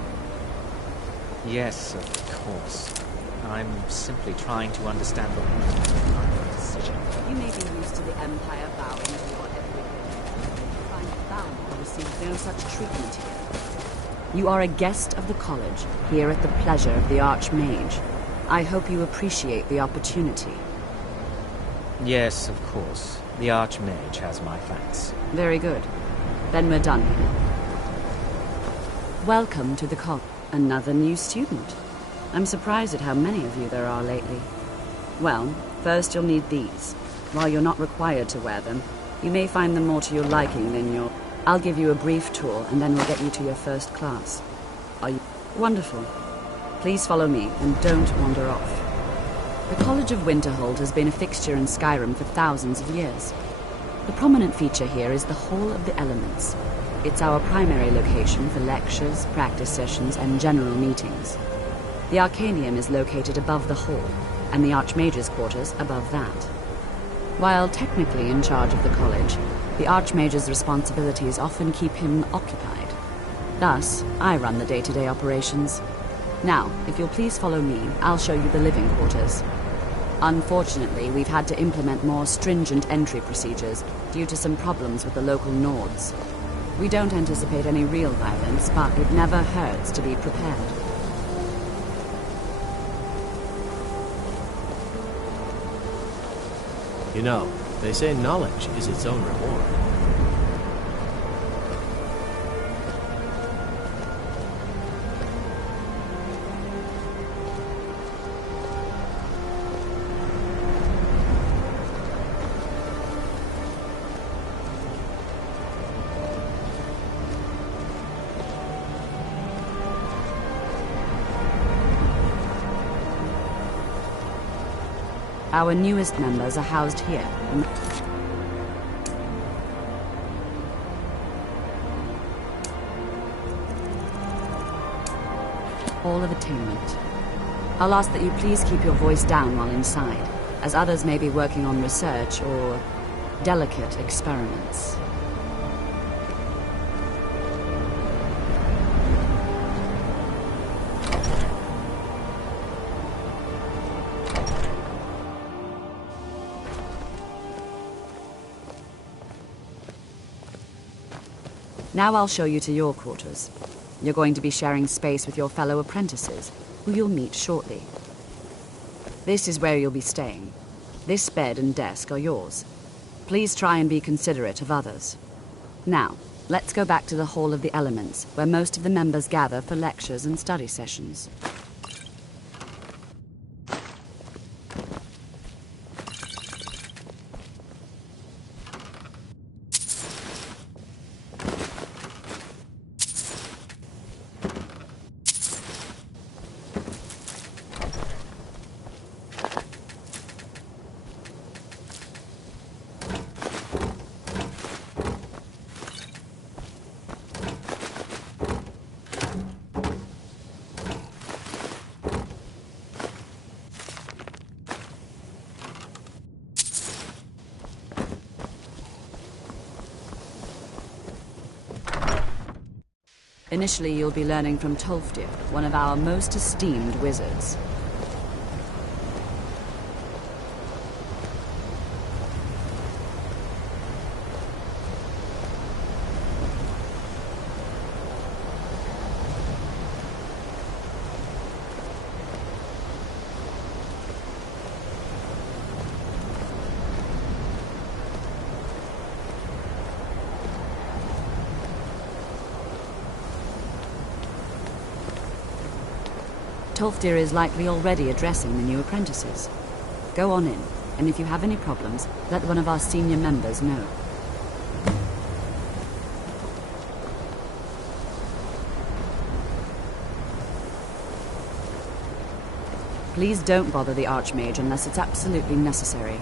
Yes, of course. I'm simply trying to understand the reason behind the decision. You may be used to the Empire bowing to your every whim. Find it bound to receive no such treatment here. You are a guest of the college, here at the pleasure of the Archmage. I hope you appreciate the opportunity. Yes, of course. The Archmage has my thanks. Very good. Then we're done here. Welcome to the college. Another new student. I'm surprised at how many of you there are lately. Well, first you'll need these. While you're not required to wear them, you may find them more to your liking than your... I'll give you a brief tour, and then we'll get you to your first class. Are you... Wonderful. Please follow me, and don't wander off. The College of Winterhold has been a fixture in Skyrim for thousands of years. The prominent feature here is the Hall of the Elements. It's our primary location for lectures, practice sessions, and general meetings. The Arcanium is located above the hall, and the Archmage's quarters above that. While technically in charge of the college, the Archmage's responsibilities often keep him occupied. Thus, I run the day-to-day operations. Now, if you'll please follow me, I'll show you the living quarters. Unfortunately, we've had to implement more stringent entry procedures due to some problems with the local Nords. We don't anticipate any real violence, but it never hurts to be prepared. You know, they say knowledge is its own reward. Our newest members are housed here. Hall of Attainment. I'll ask that you please keep your voice down while inside, as others may be working on research or delicate experiments. Now I'll show you to your quarters. You're going to be sharing space with your fellow apprentices, who you'll meet shortly. This is where you'll be staying. This bed and desk are yours. Please try and be considerate of others. Now, let's go back to the Hall of the Elements, where most of the members gather for lectures and study sessions. Initially, you'll be learning from Tolfdir, one of our most esteemed wizards. Tolfdir is likely already addressing the new apprentices. Go on in, and if you have any problems, let one of our senior members know. Please don't bother the Archmage unless it's absolutely necessary.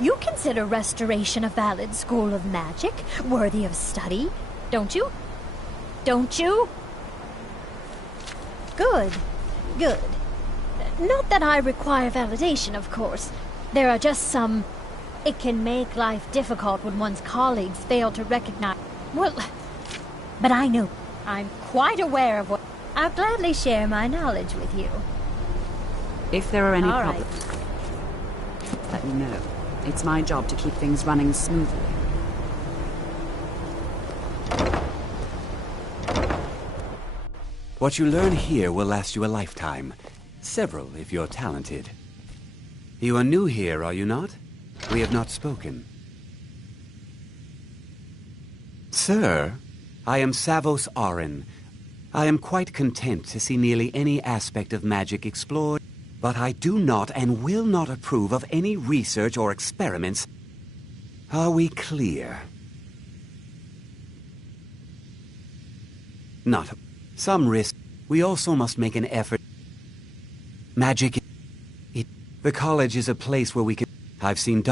You consider restoration a valid school of magic, worthy of study, don't you? Don't you? Good. Good. Not that I require validation, of course. There are just some... It can make life difficult when one's colleagues fail to recognize... Well, but I know. I'm quite aware of what... I'll gladly share my knowledge with you. If there are any All problems, let me know. It's my job to keep things running smoothly. What you learn here will last you a lifetime. Several, if you're talented. You are new here, are you not? We have not spoken. Sir, I am Savos Arin. I am quite content to see nearly any aspect of magic explored, but I do not and will not approve of any research or experiments. Are we clear? Not some risk. We also must make an effort. Magic... The college is a place where we can... I've seen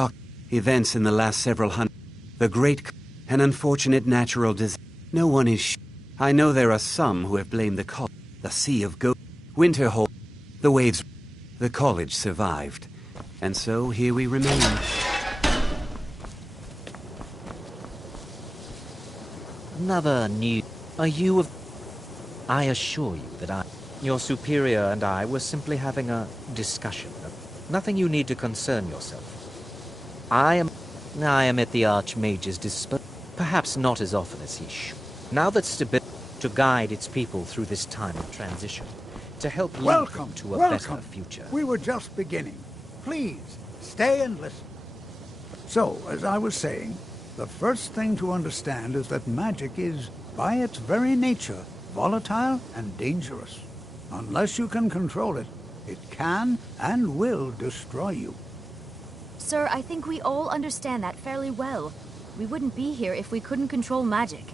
events in the last several hundred... The great... An unfortunate natural disaster. No one is I know there are some who have blamed the college. The Sea of Ghosts. Winterhold. The waves... The college survived. And so here we remain. Another new... Are you of... I assure you that your superior and I were simply having a discussion. Nothing you need to concern yourself. I am at the Archmage's disposal. Perhaps not as often as he should. Now that stability to guide its people through this time of transition, to help lead them to a better future. We were just beginning. Please, stay and listen. So, as I was saying, the first thing to understand is that magic is, by its very nature, volatile and dangerous. Unless you can control it, it can and will destroy you. Sir, I think we all understand that fairly well. We wouldn't be here if we couldn't control magic.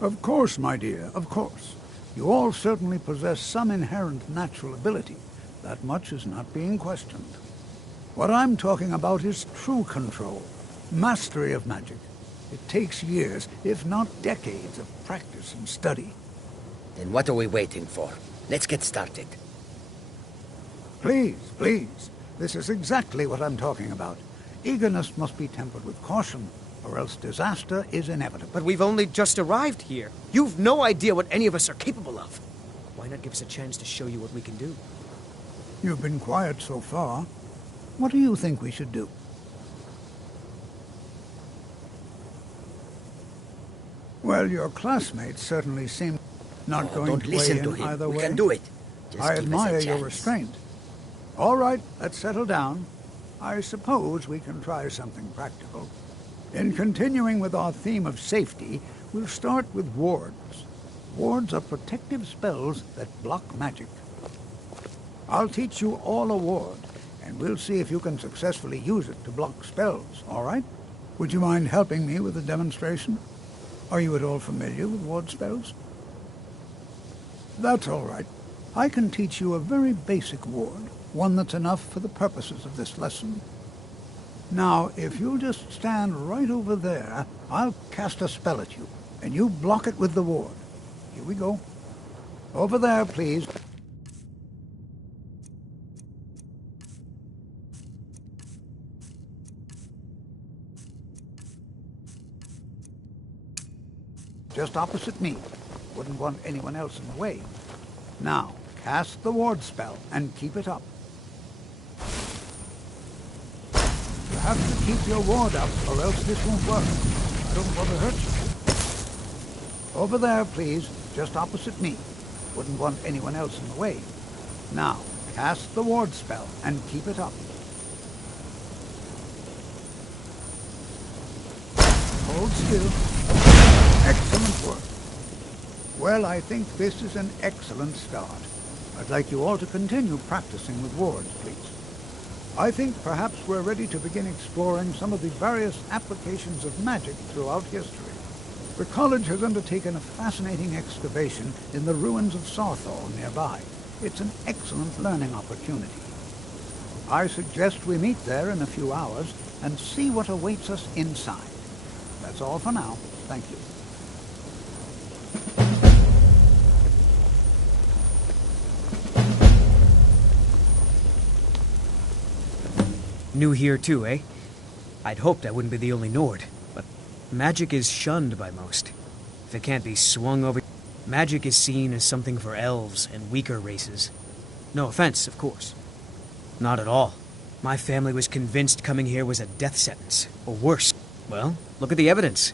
Of course, my dear, of course. You all certainly possess some inherent natural ability. That much is not being questioned. What I'm talking about is true control, mastery of magic. It takes years, if not decades, of practice and study. Then what are we waiting for? Let's get started. Please, please. This is exactly what I'm talking about. Eagerness must be tempered with caution, or else disaster is inevitable. But we've only just arrived here. You've no idea what any of us are capable of. Why not give us a chance to show you what we can do? You've been quiet so far. What do you think we should do? Well, your classmates certainly seem not going don't to listen weigh to in him. either We way. can do it. Just I give us a admire your chance. restraint. All right, let's settle down. I suppose we can try something practical. In continuing with our theme of safety, we'll start with wards. Wards are protective spells that block magic. I'll teach you all a ward, and we'll see if you can successfully use it to block spells, all right? Would you mind helping me with the demonstration? Are you at all familiar with ward spells? That's all right. I can teach you a very basic ward, one that's enough for the purposes of this lesson. Now, if you'll just stand right over there, I'll cast a spell at you, and you block it with the ward. Here we go. Over there, please. Just opposite me. Wouldn't want anyone else in the way. Now, cast the ward spell and keep it up. You have to keep your ward up, or else this won't work. I don't want to hurt you. Over there, please, just opposite me. Wouldn't want anyone else in the way. Now, cast the ward spell and keep it up. Hold still. Excellent work. Well, I think this is an excellent start. I'd like you all to continue practicing with wards, please. I think perhaps we're ready to begin exploring some of the various applications of magic throughout history. The college has undertaken a fascinating excavation in the ruins of Sarthal nearby. It's an excellent learning opportunity. I suggest we meet there in a few hours and see what awaits us inside. That's all for now. Thank you. New here too, eh? I'd hoped I wouldn't be the only Nord, but magic is shunned by most. If it can't be swung over... Magic is seen as something for elves and weaker races. No offense, of course. Not at all. My family was convinced coming here was a death sentence, or worse. Well, look at the evidence.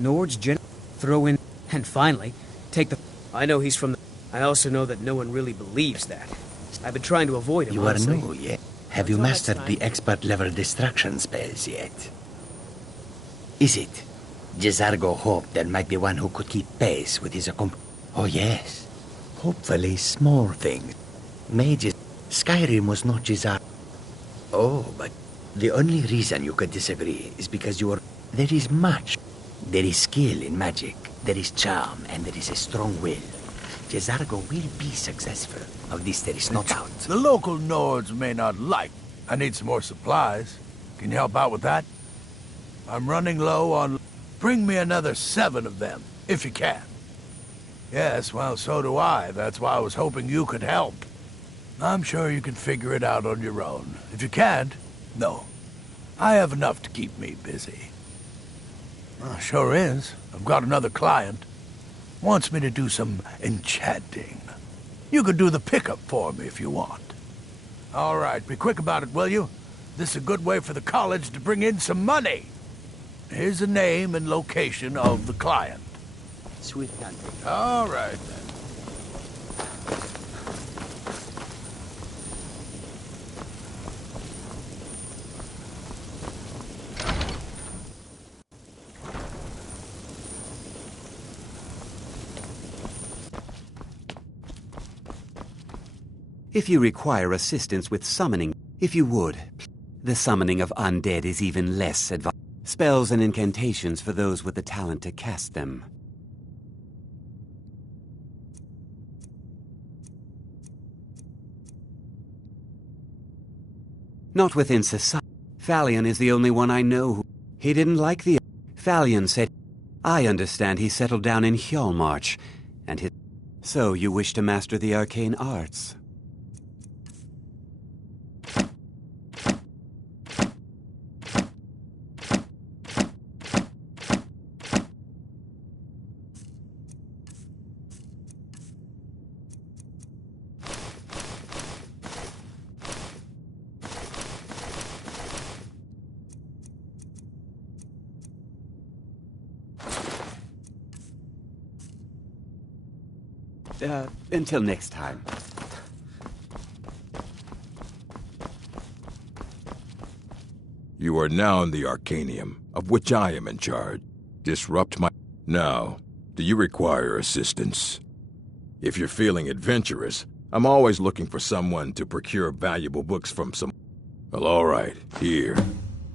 Nords throw in... And finally, take the... I know he's from the... I also know that no one really believes that. I've been trying to avoid him, You are honestly. new, yeah? Have you mastered the expert-level distraction spells yet? Is it? Jezargo hoped there might be one who could keep pace with his Oh, yes. Hopefully small things. Mages... Skyrim was not Jezargo. Oh, but the only reason you could disagree is because you are... There is much. There is skill in magic, there is charm, and there is a strong will. Jezargo will be successful. Of this there is no doubt. The local Nords may not like. I need some more supplies. Can you help out with that? I'm running low on... Bring me another 7 of them, if you can. Yes, well, so do I. That's why I was hoping you could help. I'm sure you can figure it out on your own. If you can't, no. I have enough to keep me busy. Sure is. I've got another client. Wants me to do some enchanting. You could do the pickup for me if you want. All right, be quick about it, will you? This is a good way for the college to bring in some money. Here's the name and location of the client. Sweet hunting. All right, then. If you require assistance with summoning, if you would, the summoning of undead is even less advanced. Spells and incantations for those with the talent to cast them. Not within society. Fallion is the only one I know who... He didn't like the... Fallion said... I understand he settled down in Hjalmarch, and his... So you wish to master the arcane arts? Until next time. You are now in the Arcanium, of which I am in charge. Disrupt my... Now, do you require assistance? If you're feeling adventurous, I'm always looking for someone to procure valuable books from some... Well, all right, here.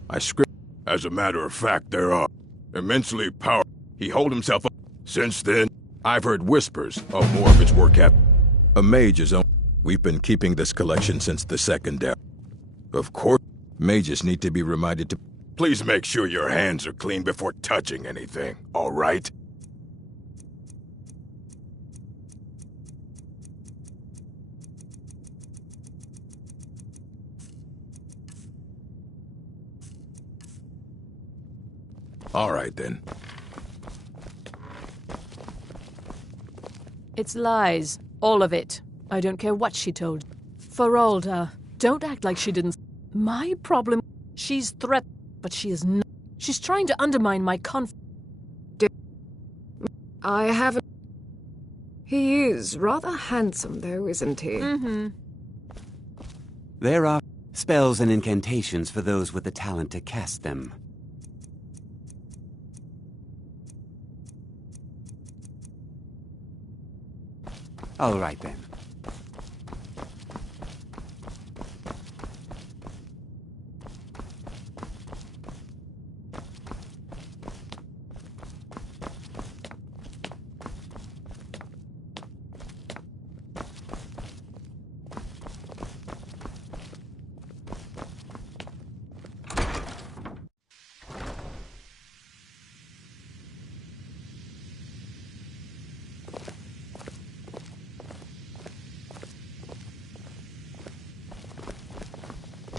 I script... As a matter of fact, there are immensely powerful... He hold himself up. Since then, I've heard whispers of more of its work A mage is on... We've been keeping this collection since the secondary. Of course, mages need to be reminded to... Please make sure your hands are clean before touching anything, all right? All right, then. It's lies. All of it. I don't care what she told. Feralda, don't act like she didn't... My problem... She's threatened, but she is not... She's trying to undermine my I haven't... He is rather handsome, though, isn't he? Mm-hmm. There are spells and incantations for those with the talent to cast them. All right, then.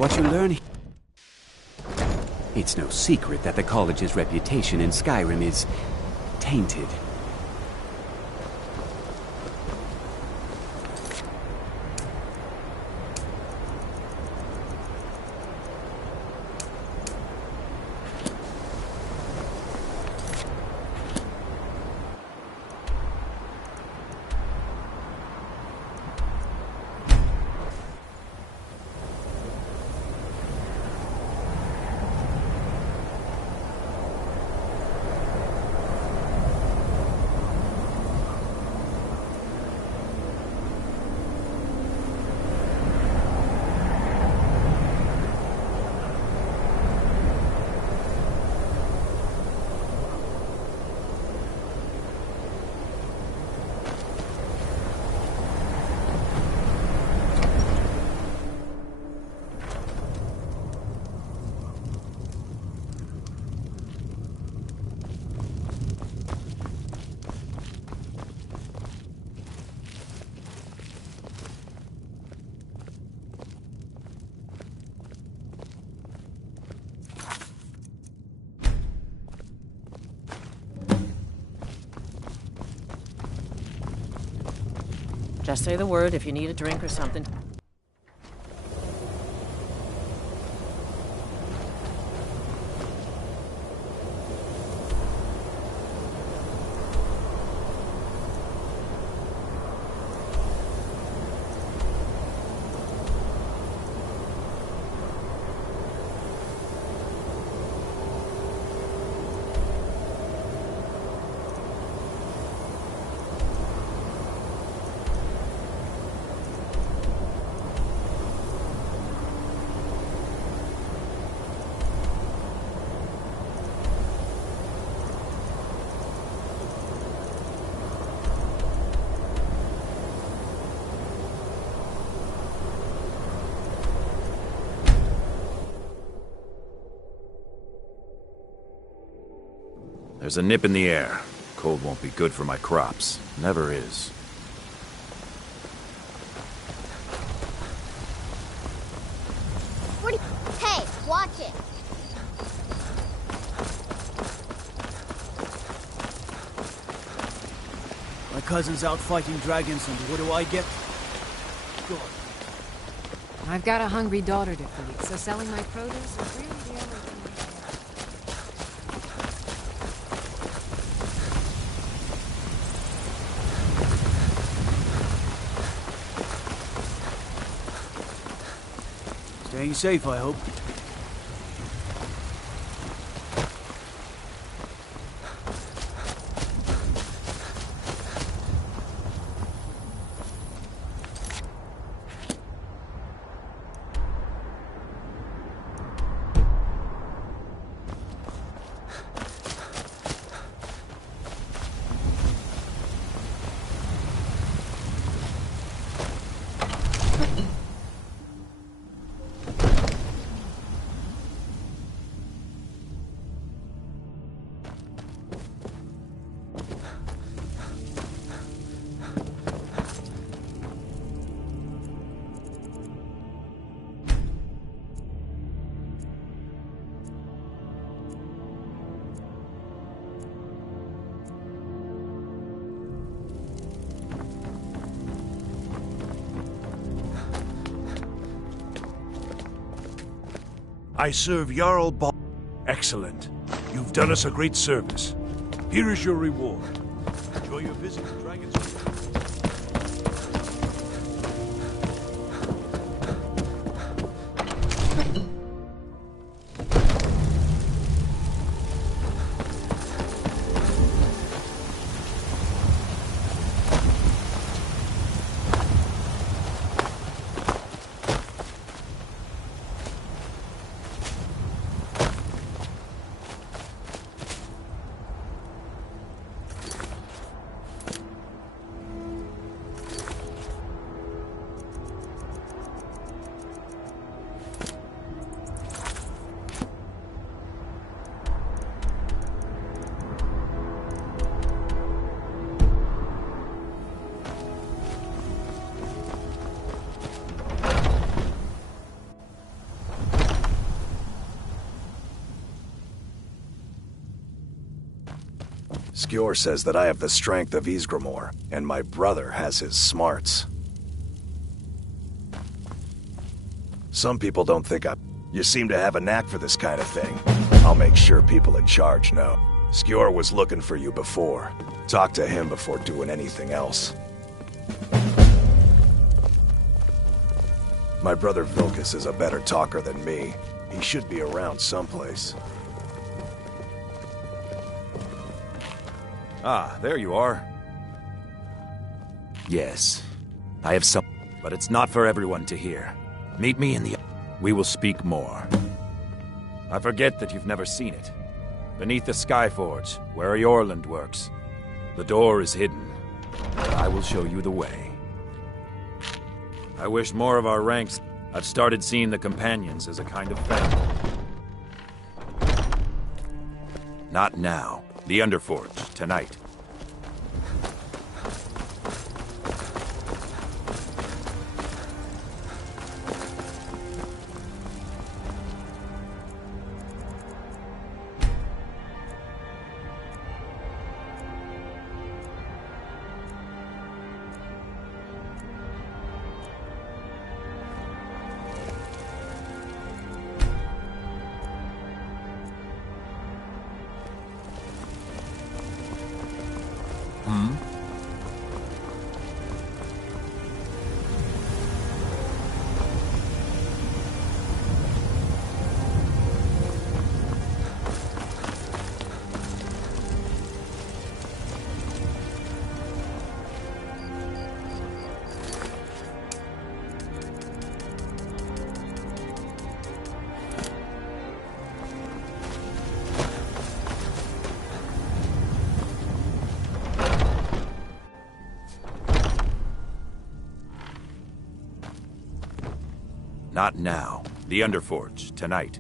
What you learn... It's no secret that the college's reputation in Skyrim is tainted. Just say the word if you need a drink or something. There's a nip in the air. Cold won't be good for my crops. Never is. Hey, watch it! My cousin's out fighting dragons, and what do I get? God. I've got a hungry daughter to feed, so selling my produce is really the only thing. Staying safe, I hope. I serve Jarl Bal. Excellent. You've done us a great service. Here is your reward. Enjoy your visit to Dragon's Lair. Skjor says that I have the strength of Ysgramor, and my brother has his smarts. Some people don't think You seem to have a knack for this kind of thing. I'll make sure people in charge know. Skjor was looking for you before. Talk to him before doing anything else. My brother Vilkas is a better talker than me. He should be around someplace. Ah, there you are. Yes, I have some, but it's not for everyone to hear. Meet me in the... We will speak more. I forget that you've never seen it. Beneath the Skyforge, where Eorland works. The door is hidden, but I will show you the way. I wish more of our ranks... I've started seeing the companions as a kind of family. Not now. The Underforge, tonight. Not now. The Underforge, tonight.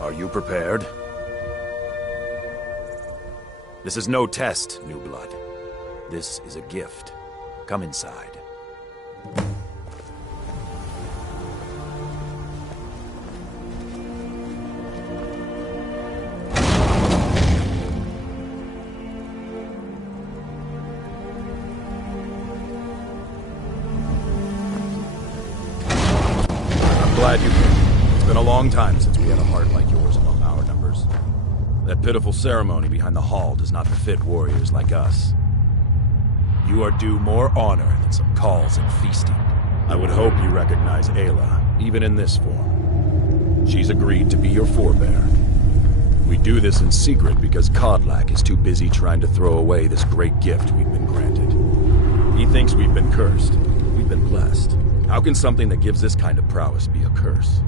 Are you prepared? This is no test, new blood. This is a gift. Come inside. I'm glad you came. It's been a long time since we had a heart like yours among our numbers. That pitiful ceremony behind the hall does not befit warriors like us. You are due more honor than some calls and feasting. I would hope you recognize Ayla, even in this form. She's agreed to be your forebear. We do this in secret because Kodlak is too busy trying to throw away this great gift we've been granted. He thinks we've been cursed. We've been blessed. How can something that gives this kind of prowess be a curse?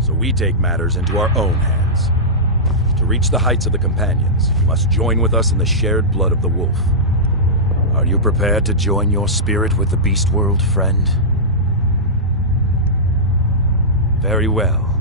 So we take matters into our own hands. To reach the heights of the Companions, you must join with us in the shared blood of the wolf. Are you prepared to join your spirit with the beast world, friend? Very well.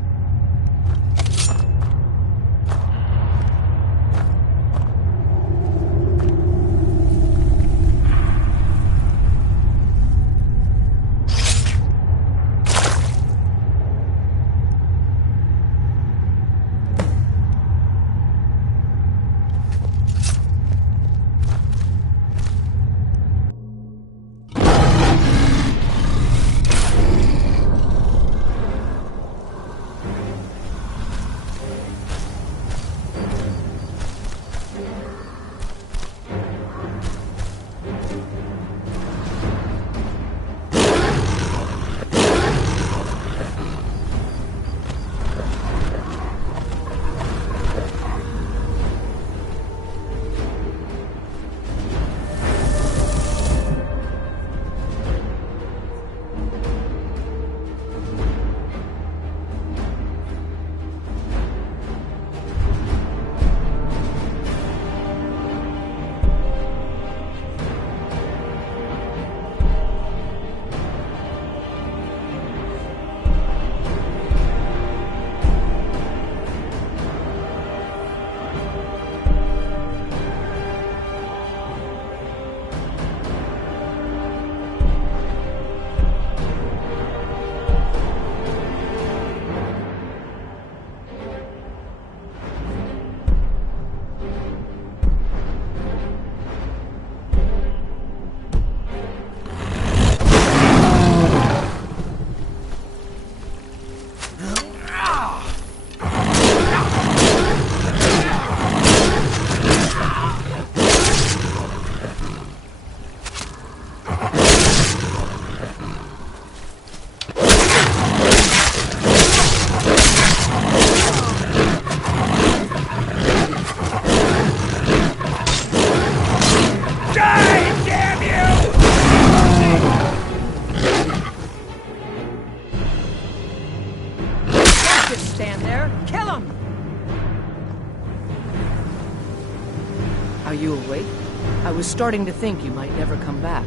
I was starting to think you might never come back.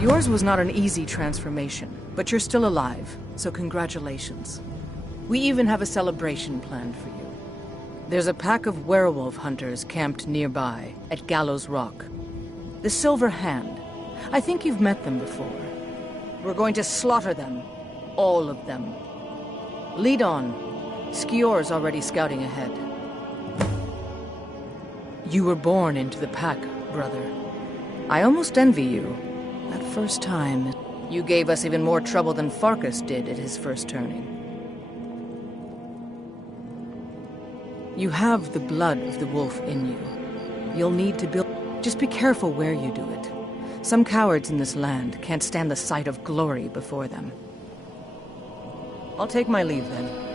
Yours was not an easy transformation, but you're still alive, so congratulations. We even have a celebration planned for you. There's a pack of werewolf hunters camped nearby, at Gallows Rock. The Silver Hand. I think you've met them before. We're going to slaughter them. All of them. Lead on. Skior's already scouting ahead. You were born into the pack, brother. I almost envy you. That first time, you gave us even more trouble than Farkas did at his first turning. You have the blood of the wolf in you. You'll need to build... Just be careful where you do it. Some cowards in this land can't stand the sight of glory before them. I'll take my leave then.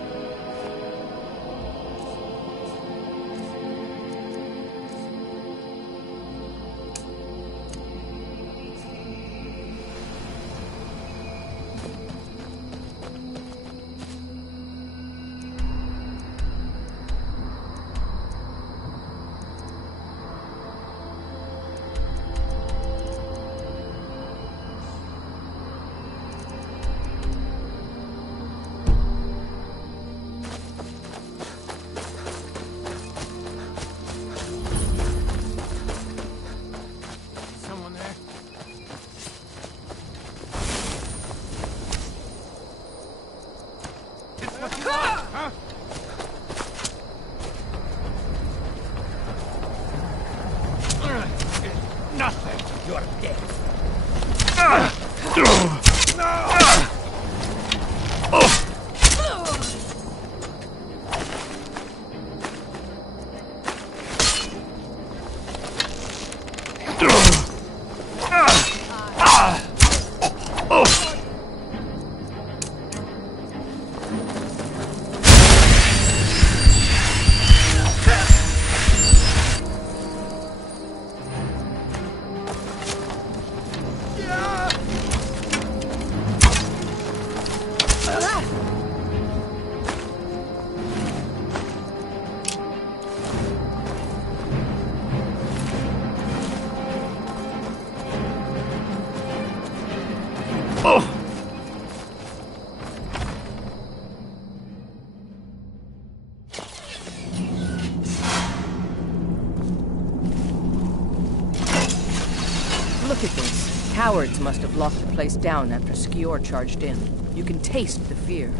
Look at this. Cowards must have locked the place down after Skior charged in. You can taste the fear.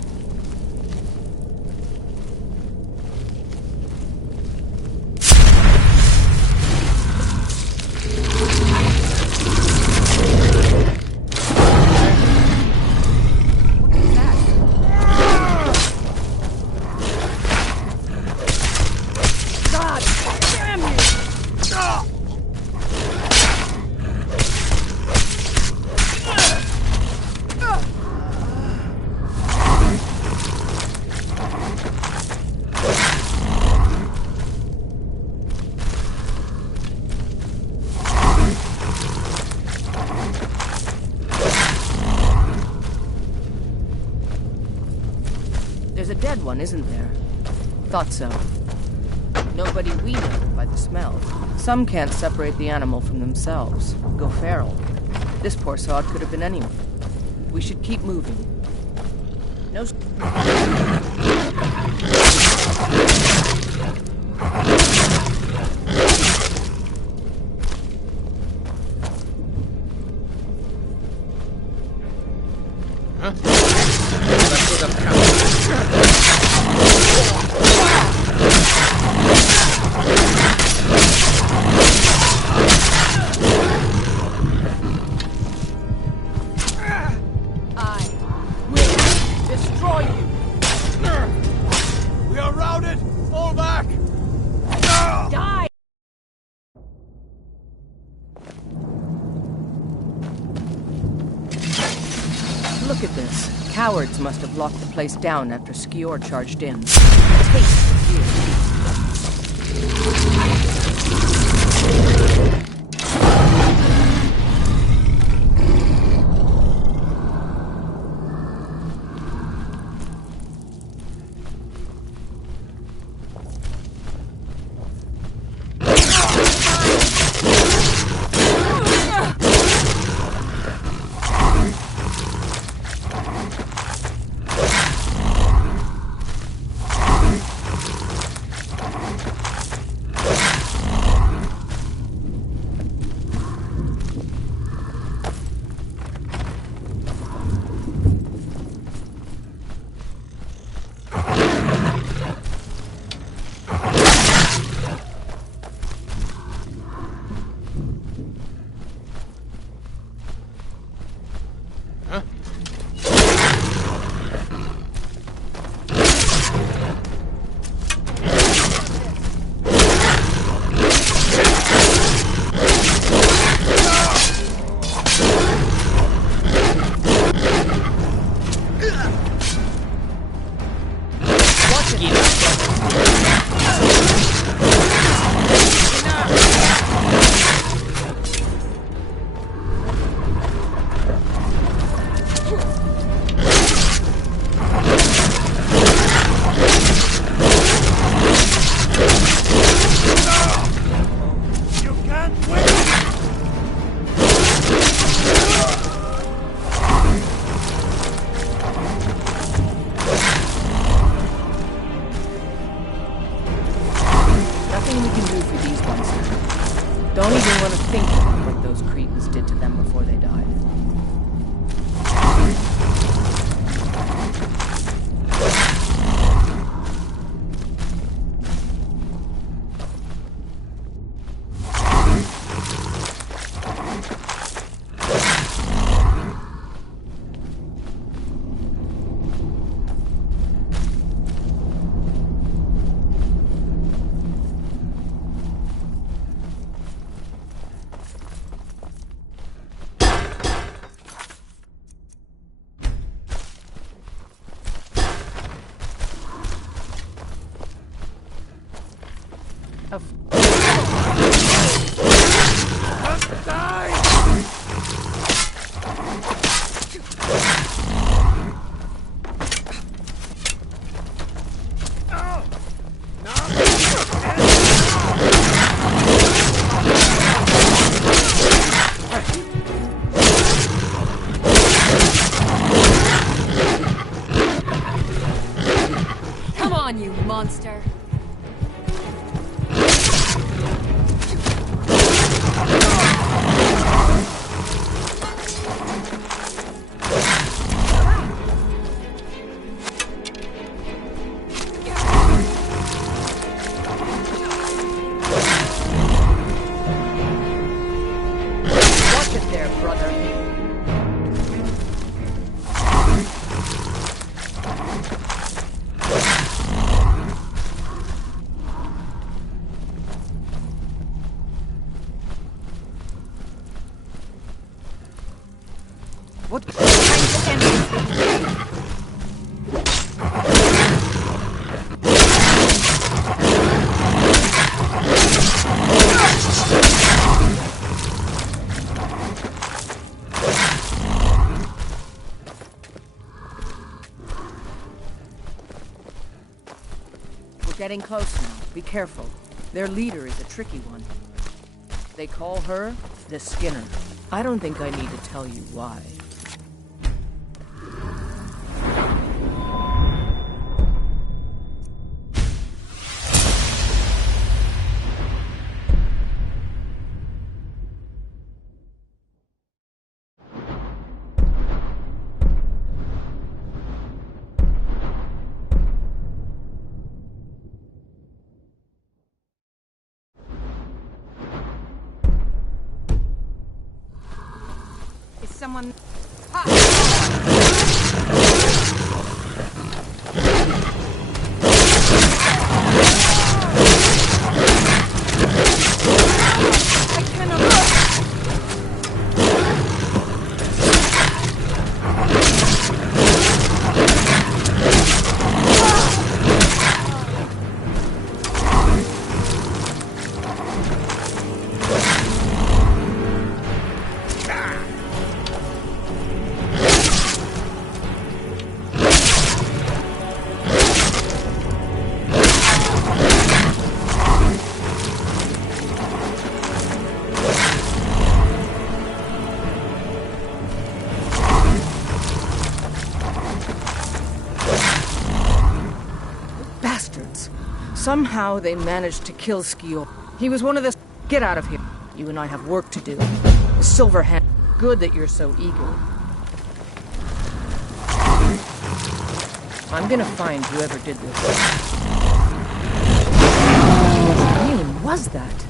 There's a dead one, isn't there? Thought so. Nobody we know by the smell. Some can't separate the animal from themselves. Go feral. This poor sod could have been anyone. We should keep moving. No... Look at this. Cowards must have locked the place down after Skior charged in. Taste the fear. Monster. Watch it there, brother. What? We're getting close now. Be careful. Their leader is a tricky one. They call her the Skinner. I don't think I need to tell you why. Someone... Somehow they managed to kill Skio. He was one of the... Get out of here. You and I have work to do. Silver Hand. Good that you're so eager. I'm gonna find whoever did this. What even was that?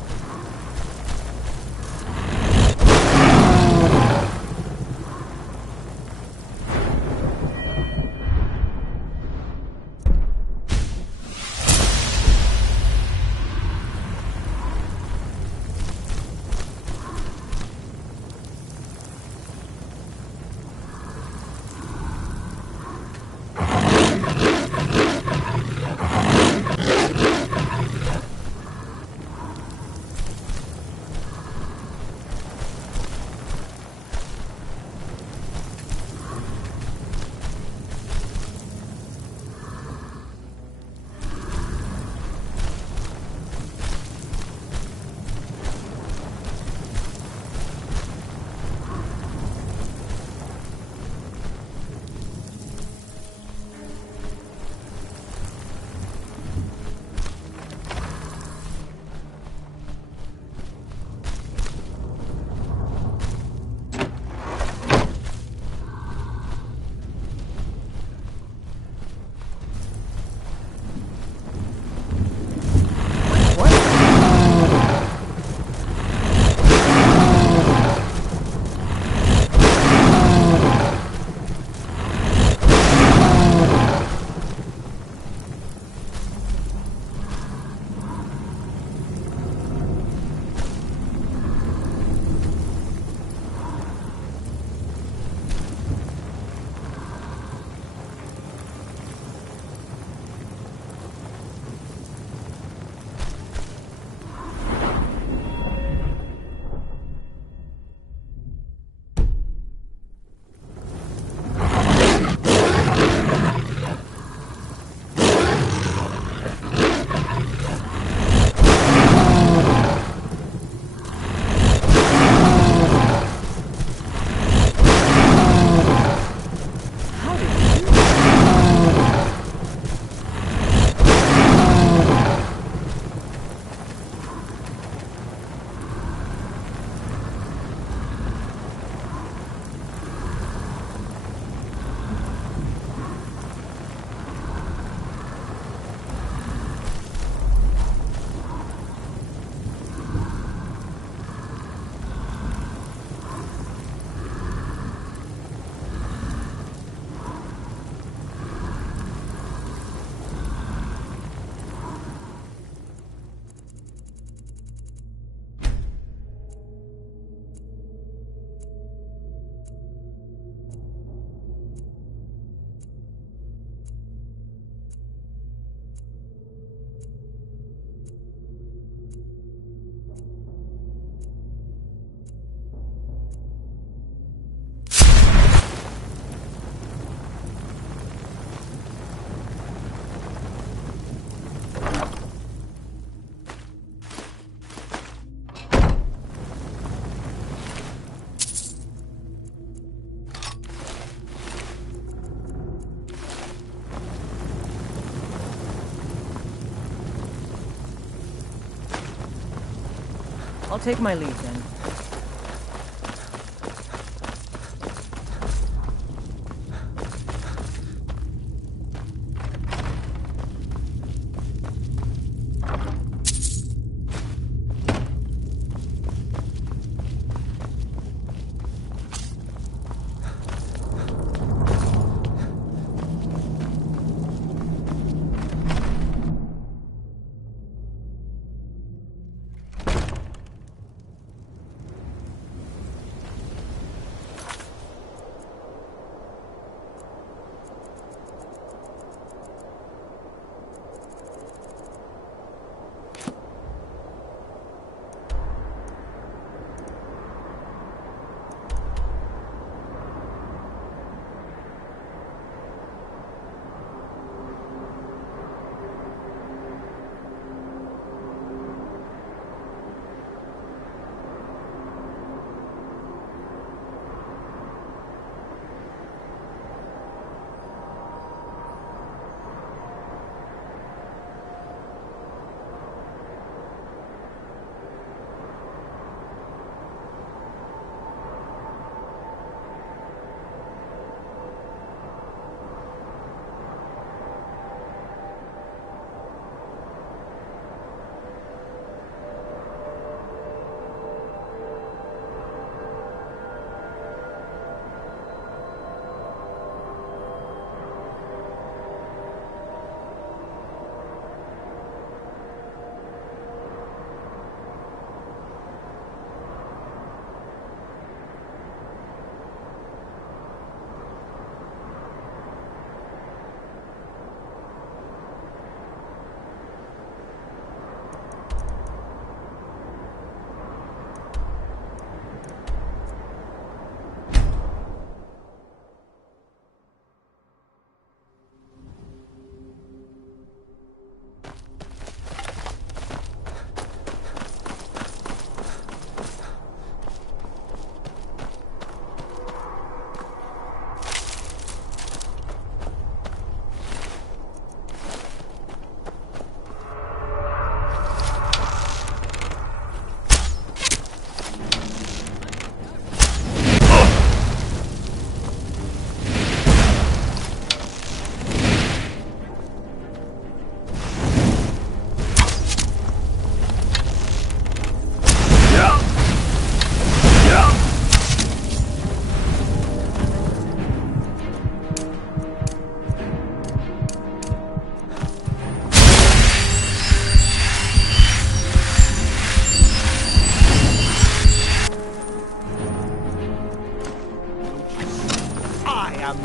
I'll take my leave then.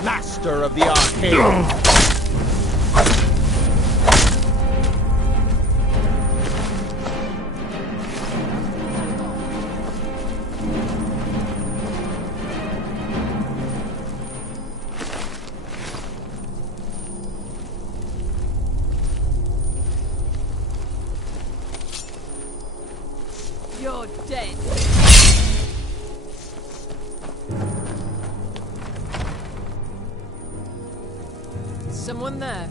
Master of the arcane. You're dead. Someone there.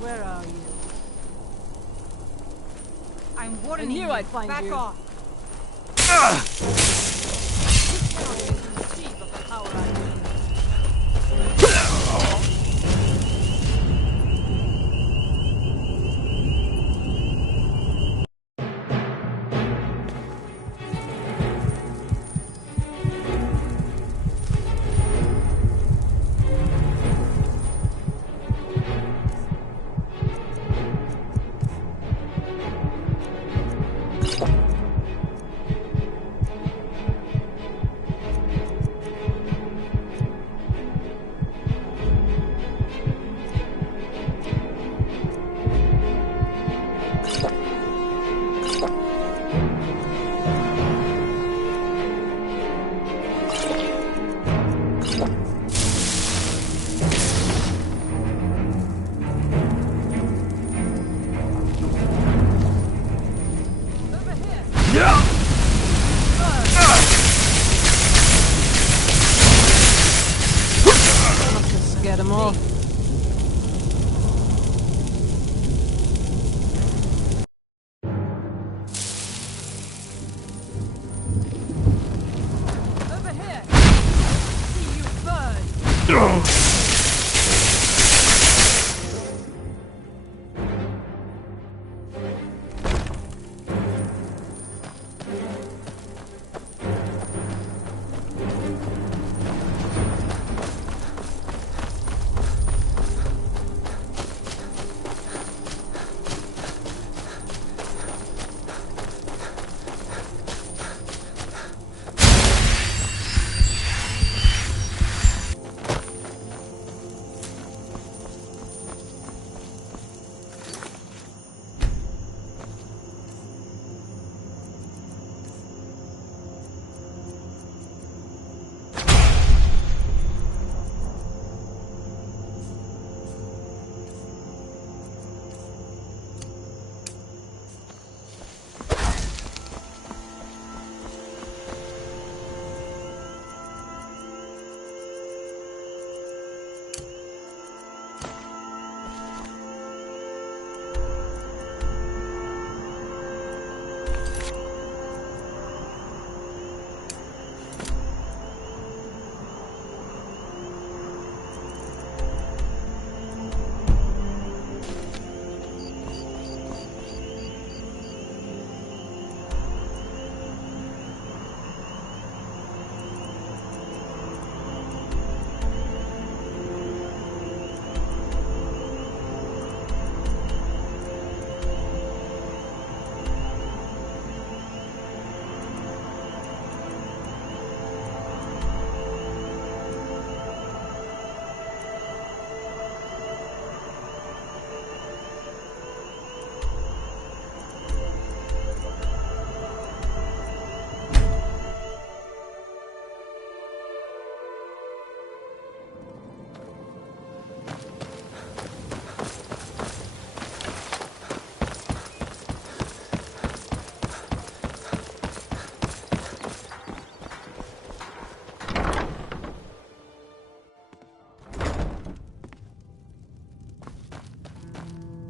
Where are you? I'm warning you. I knew I'd find you. Back off. Conceive of the power I wield. more. Over here! See you burn!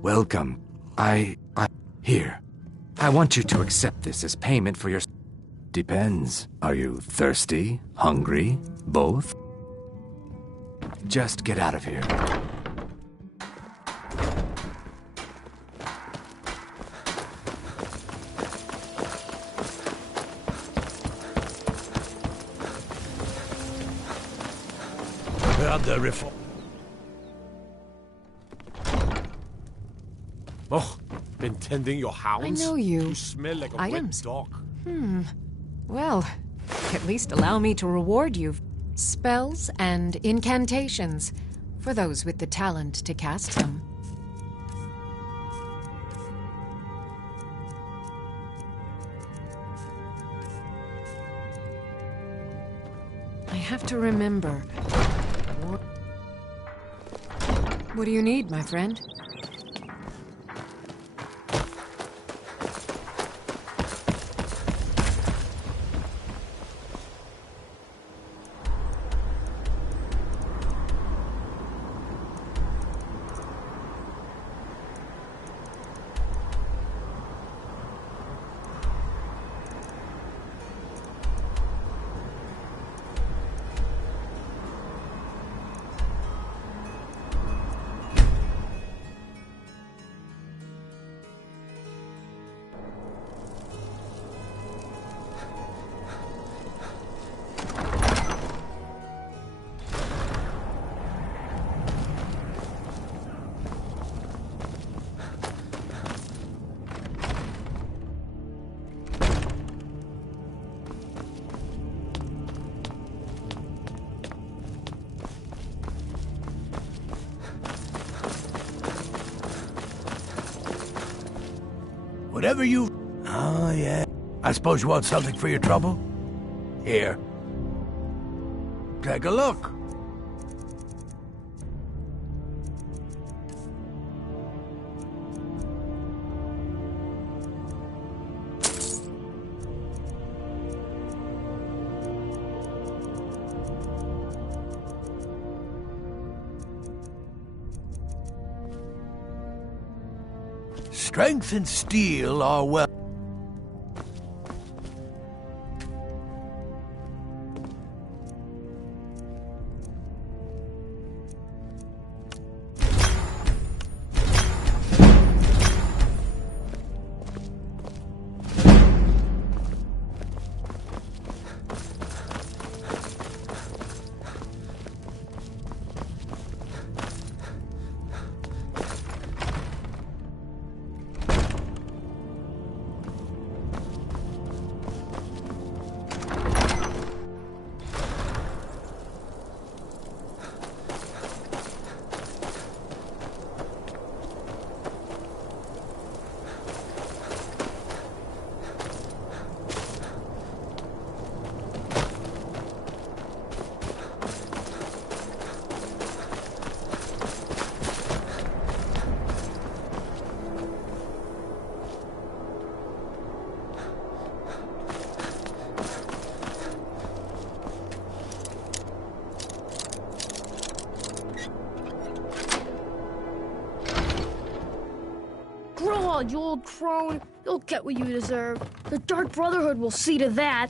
Welcome. Here. I want you to accept this as payment for your... Depends. Are you thirsty? Hungry? Both? Just get out of here. Oh, been tending your hounds? I know you. You smell like a Items. wet dog. Well, at least allow me to reward you. Spells and incantations, for those with the talent to cast them. I have to remember. What do you need, my friend? Whatever you... Oh, yeah. I suppose you want something for your trouble? Here. Take a look. strength and steel are well. You old crone. You'll get what you deserve. The Dark Brotherhood will see to that.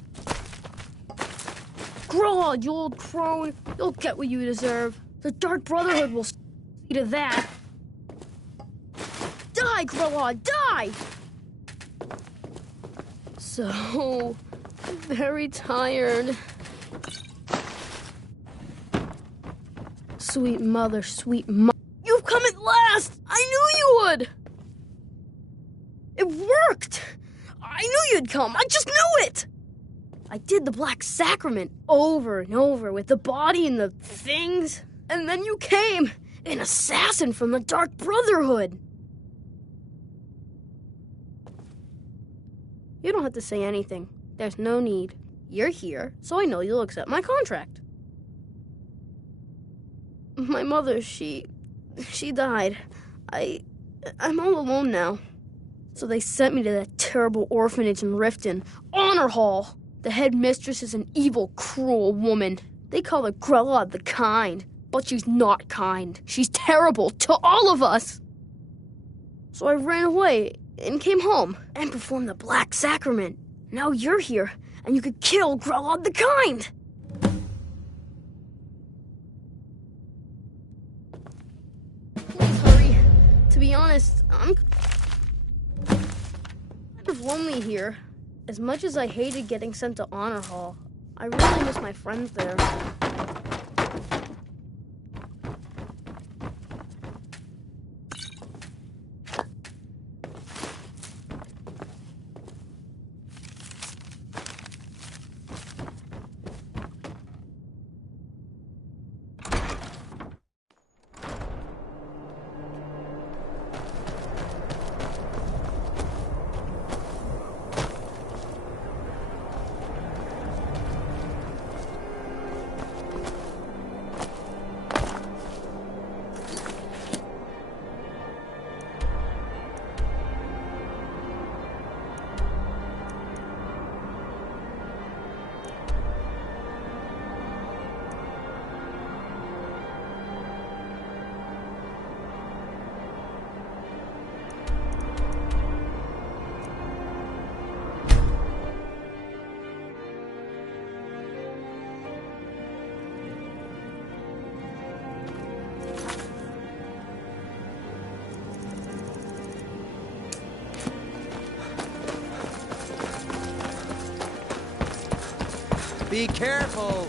Grog, you old crone. You'll get what you deserve. The Dark Brotherhood will see to that. Die, Grog, die! So very tired. Sweet mother, sweet mother. You've come at last! I knew you would! It worked! I knew you'd come. I just knew it! I did the Black Sacrament over and over with the body and the things. And then you came, an assassin from the Dark Brotherhood. You don't have to say anything. There's no need. You're here, so I know you'll accept my contract. My mother, she died. I'm all alone now. So they sent me to that terrible orphanage in Riften, Honor Hall. The headmistress is an evil, cruel woman. They call her Grella the Kind, but she's not kind. She's terrible to all of us. So I ran away and came home and performed the Black Sacrament. Now you're here, and you could kill Grella the Kind. Please hurry. To be honest, I'm kind of lonely here. As much as I hated getting sent to Honor Hall, I really miss my friends there. Be careful!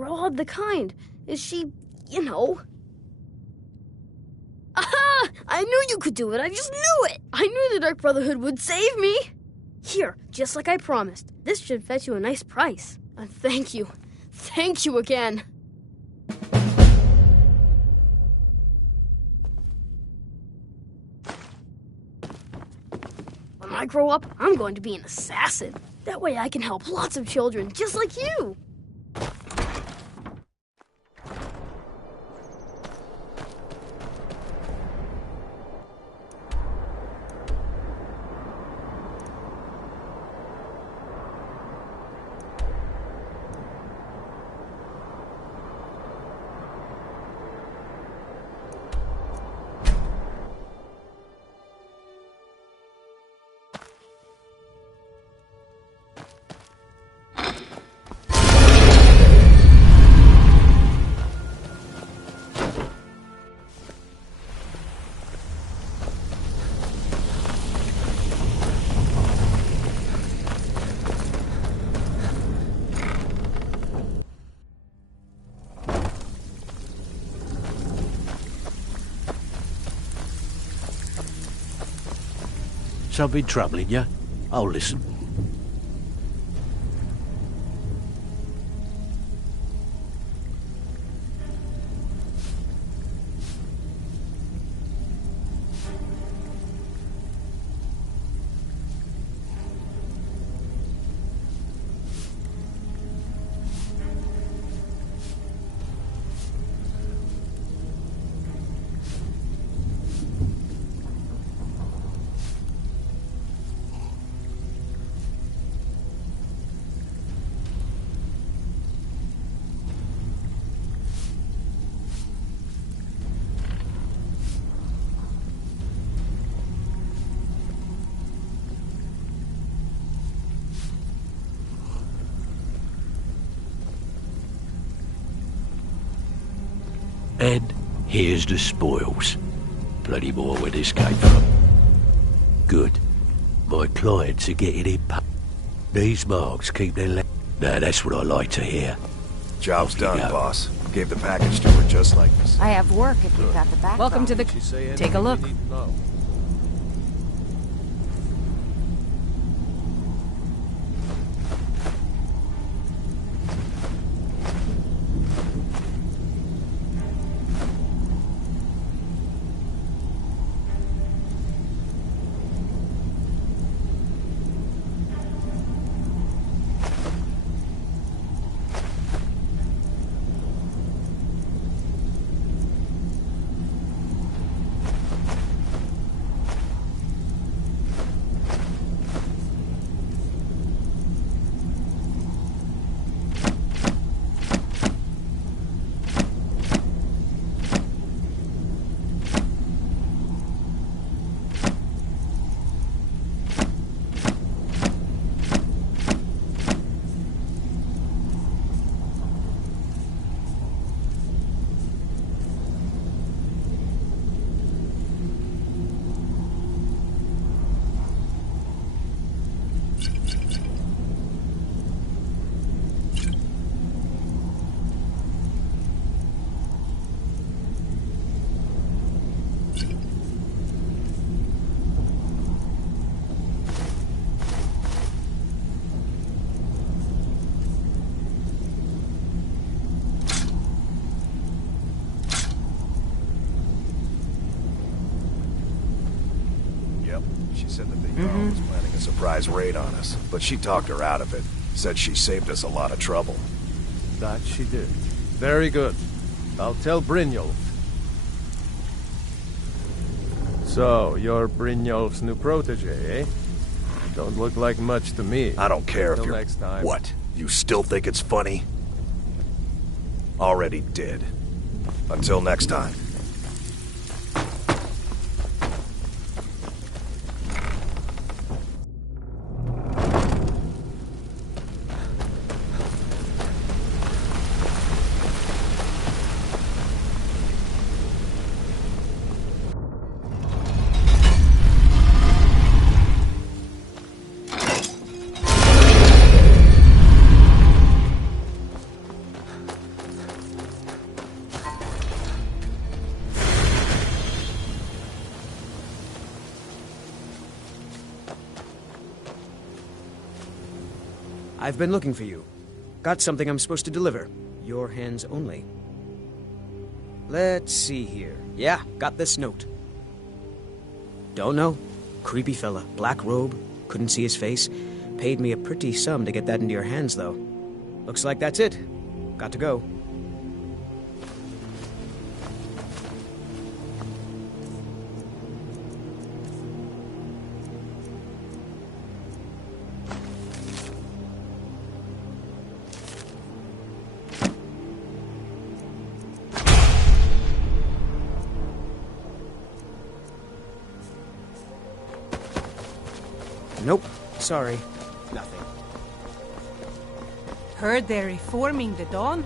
We're all of the kind. Is she, you know... Aha! I knew you could do it. I just knew it. I knew the Dark Brotherhood would save me. Here, just like I promised. This should fetch you a nice price. And thank you. Thank you again. When I grow up, I'm going to be an assassin. That way I can help lots of children just like you. Something troubling you? I'll listen. And here's the spoils. Plenty more where this came from. Good. My clients are getting in. These marks keep their Now that's what I like to hear. Job's done, boss. Gave the package to her just like this. I have work if you've got the back. Welcome to the... Take a look. Was planning a surprise raid on us, but she talked her out of it. Said she saved us a lot of trouble. That she did. Very good. I'll tell Brynjolf. So, you're Brynjolf's new protege, eh? Don't look like much to me. I don't care if you're... next time. What? You still think it's funny? Already did. Until next time. I've been looking for you. Got something I'm supposed to deliver. Your hands only. Let's see here. Yeah, got this note. Don't know. Creepy fella. Black robe. Couldn't see his face. Paid me a pretty sum to get that into your hands, though. Looks like that's it. Got to go. Nope. Sorry. Nothing. Heard they're reforming the Dawn?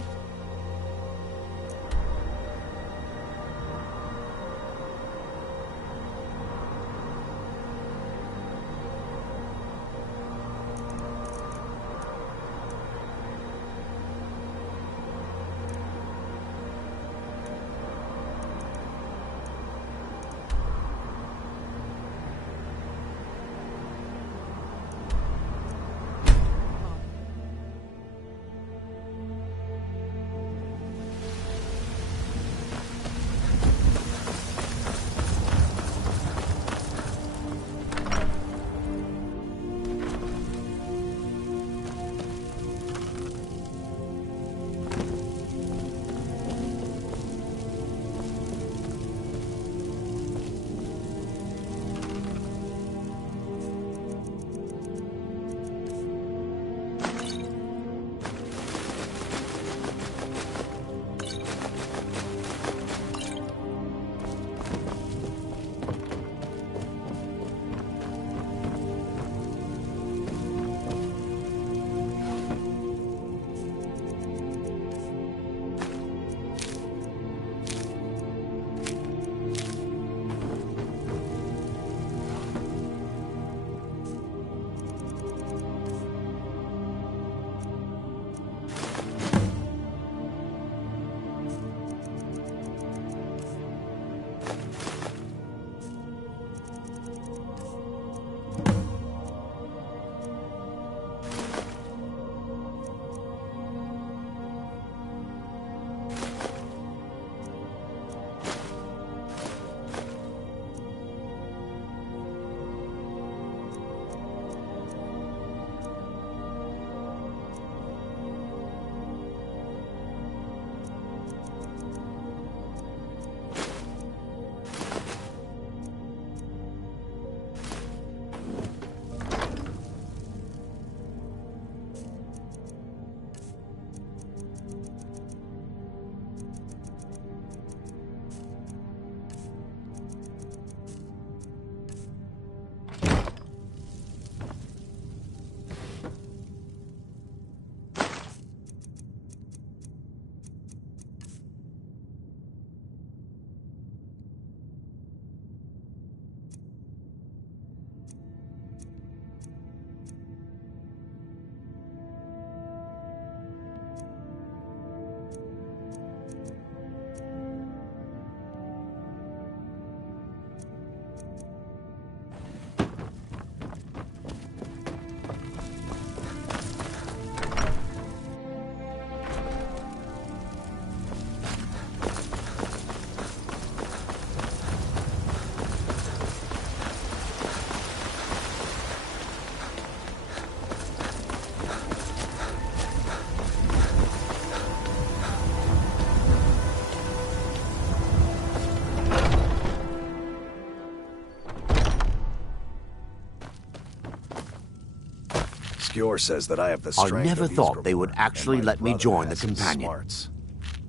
Skyr says that I have the strength I never of thought they would Ysgramor, actually and my let me brother join the has some companion. smarts.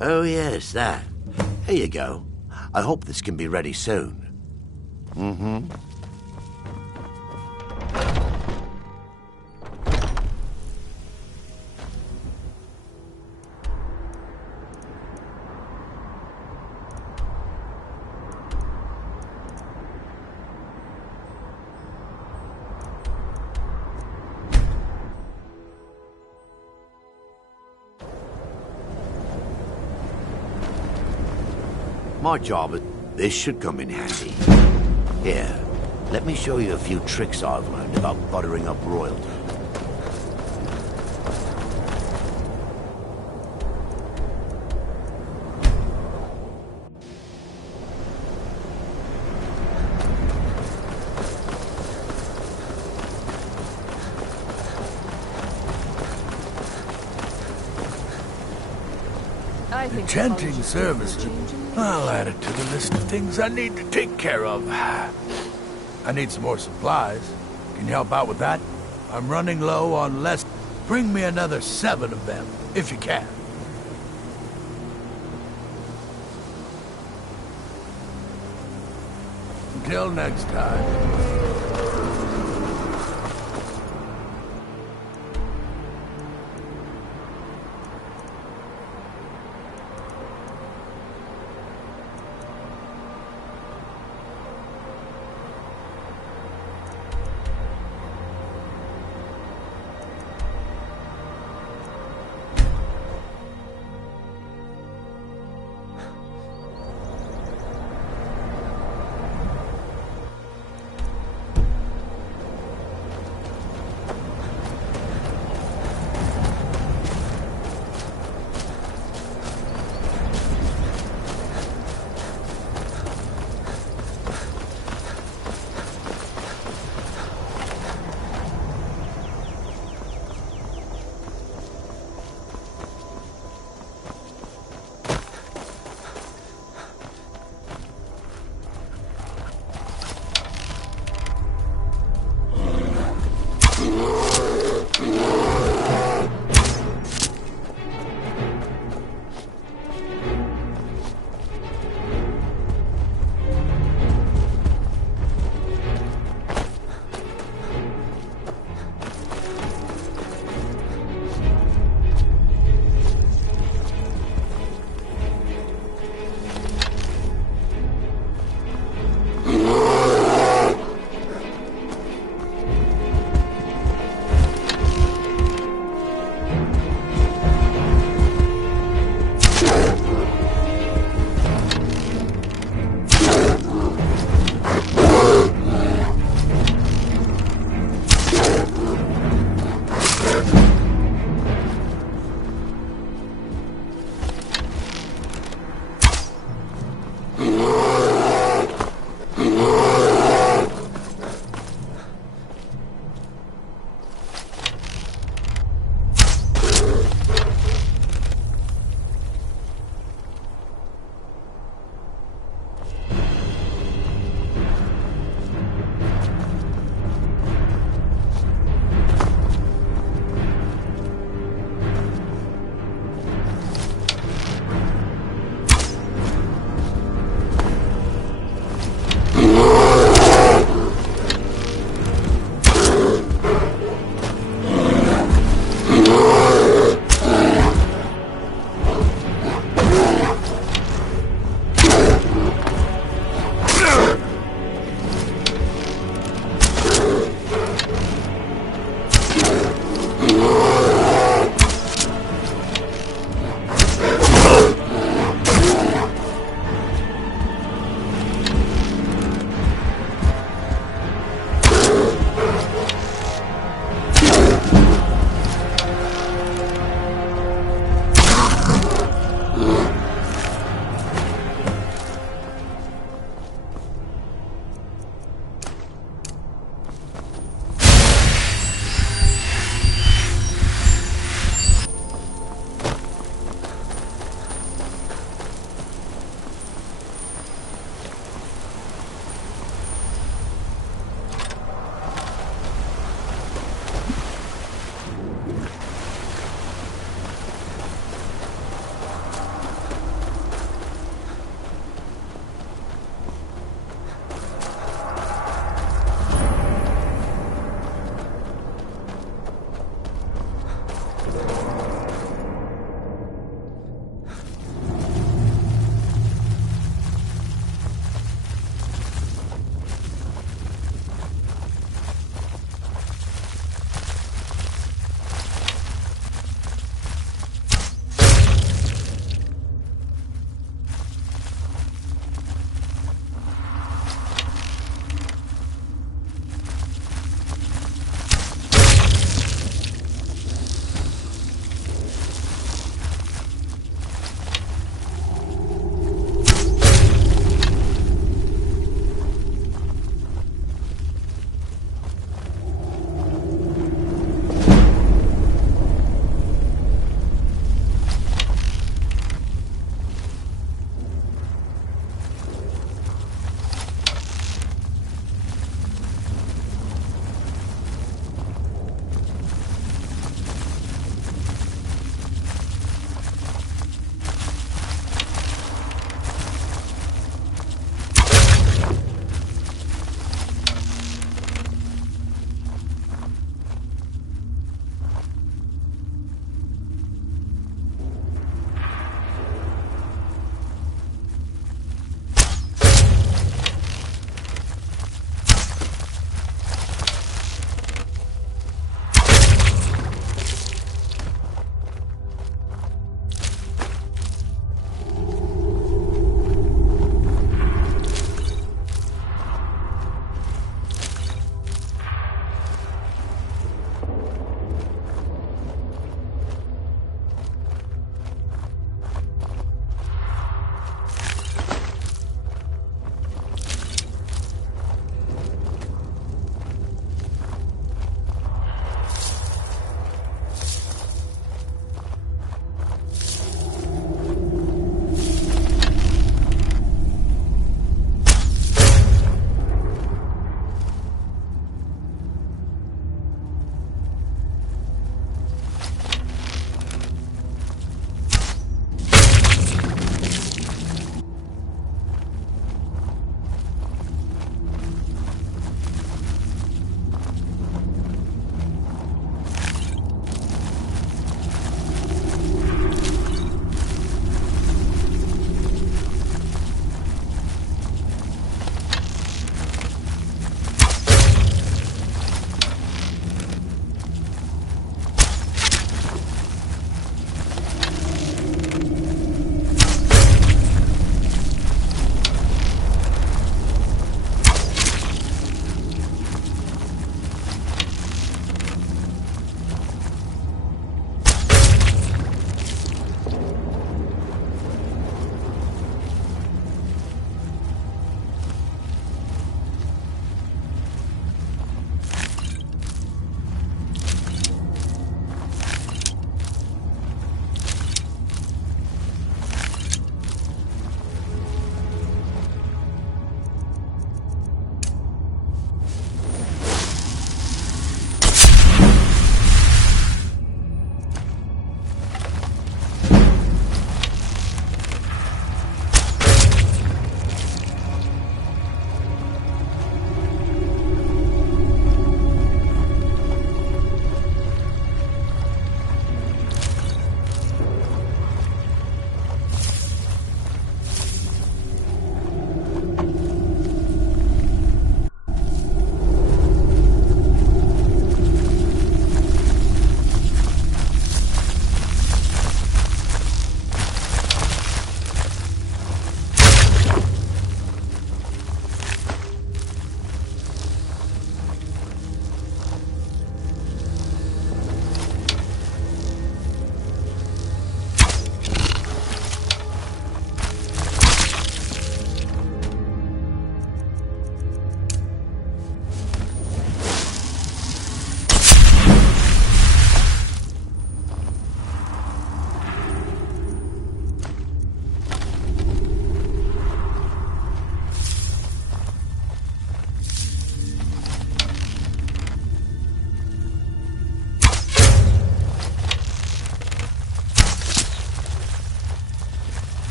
Oh yes, that. Here you go. I hope this can be ready soon. Mm-hmm. My job is... This should come in handy. Here, let me show you a few tricks I've learned about buttering up royalty. I think Enchanting apologies services. for changing. I'll add it to the list of things I need to take care of. I need some more supplies. Can you help out with that? I'm running low on less. Bring me another 7 of them, if you can. Until next time.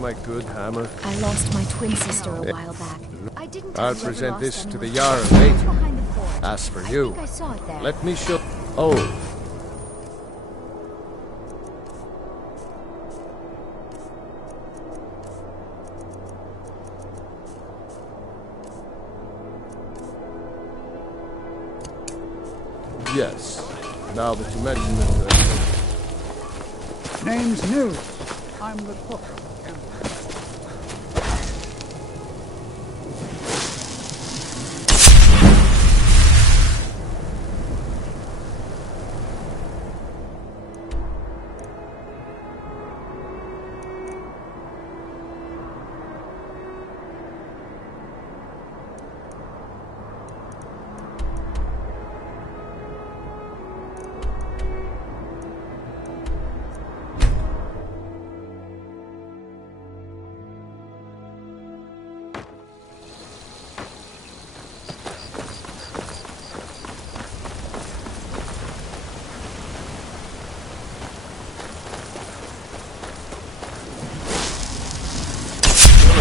my good hammer? I lost my twin sister a while back. I didn't tell I'll you ever present lost this to the anyone. Jarl It's later. behind the forge. As for I you, think I saw it there. let me show... Oh. Yes. Now that you mention it... Name's New. I'm the cook.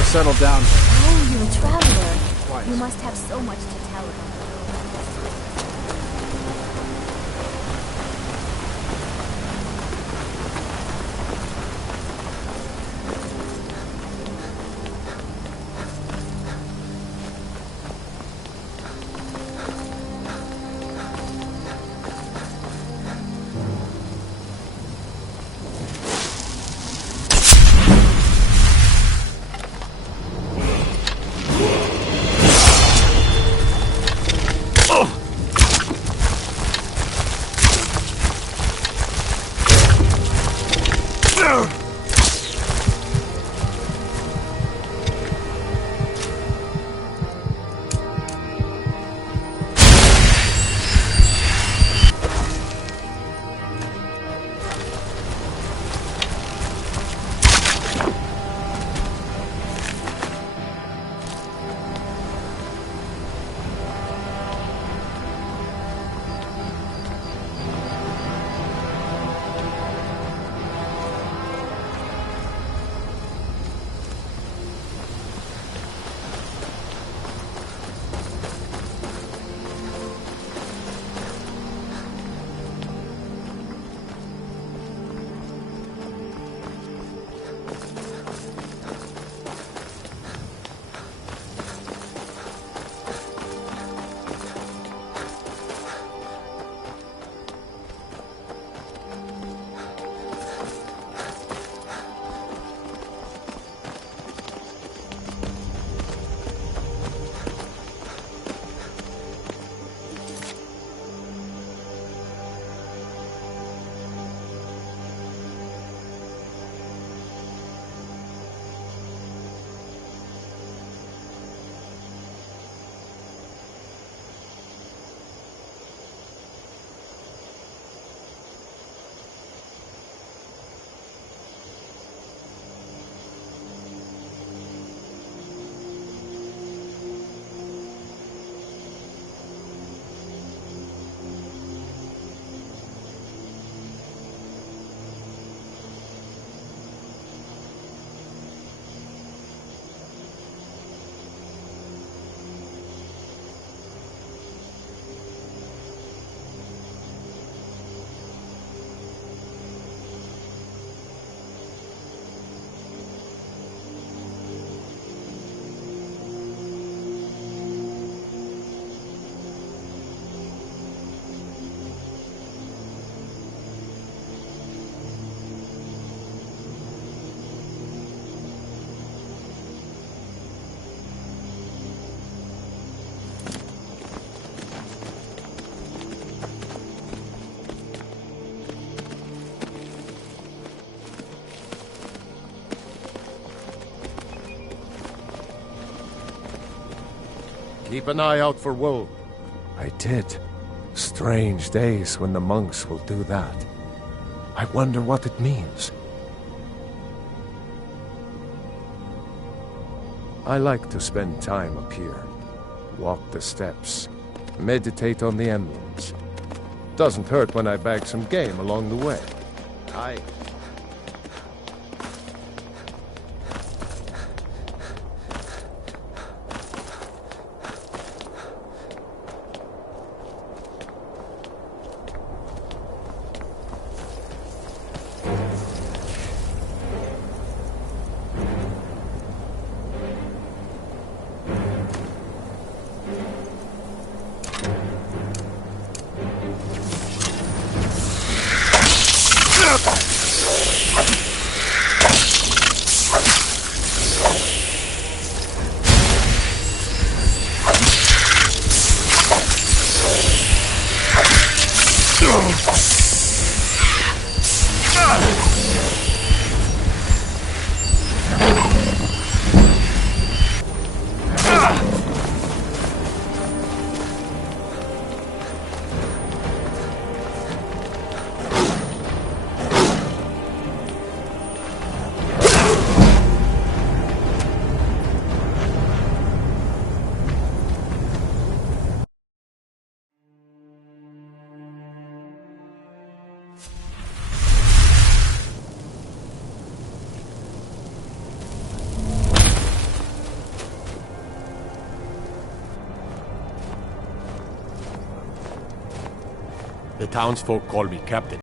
Settle down. Oh, you're a traveler. You must have so much to tell them. Keep an eye out for wolves. I did. Strange days when the monks will do that. I wonder what it means. I like to spend time up here. Walk the steps. Meditate on the emblems. Doesn't hurt when I bag some game along the way. The townsfolk call me Captain.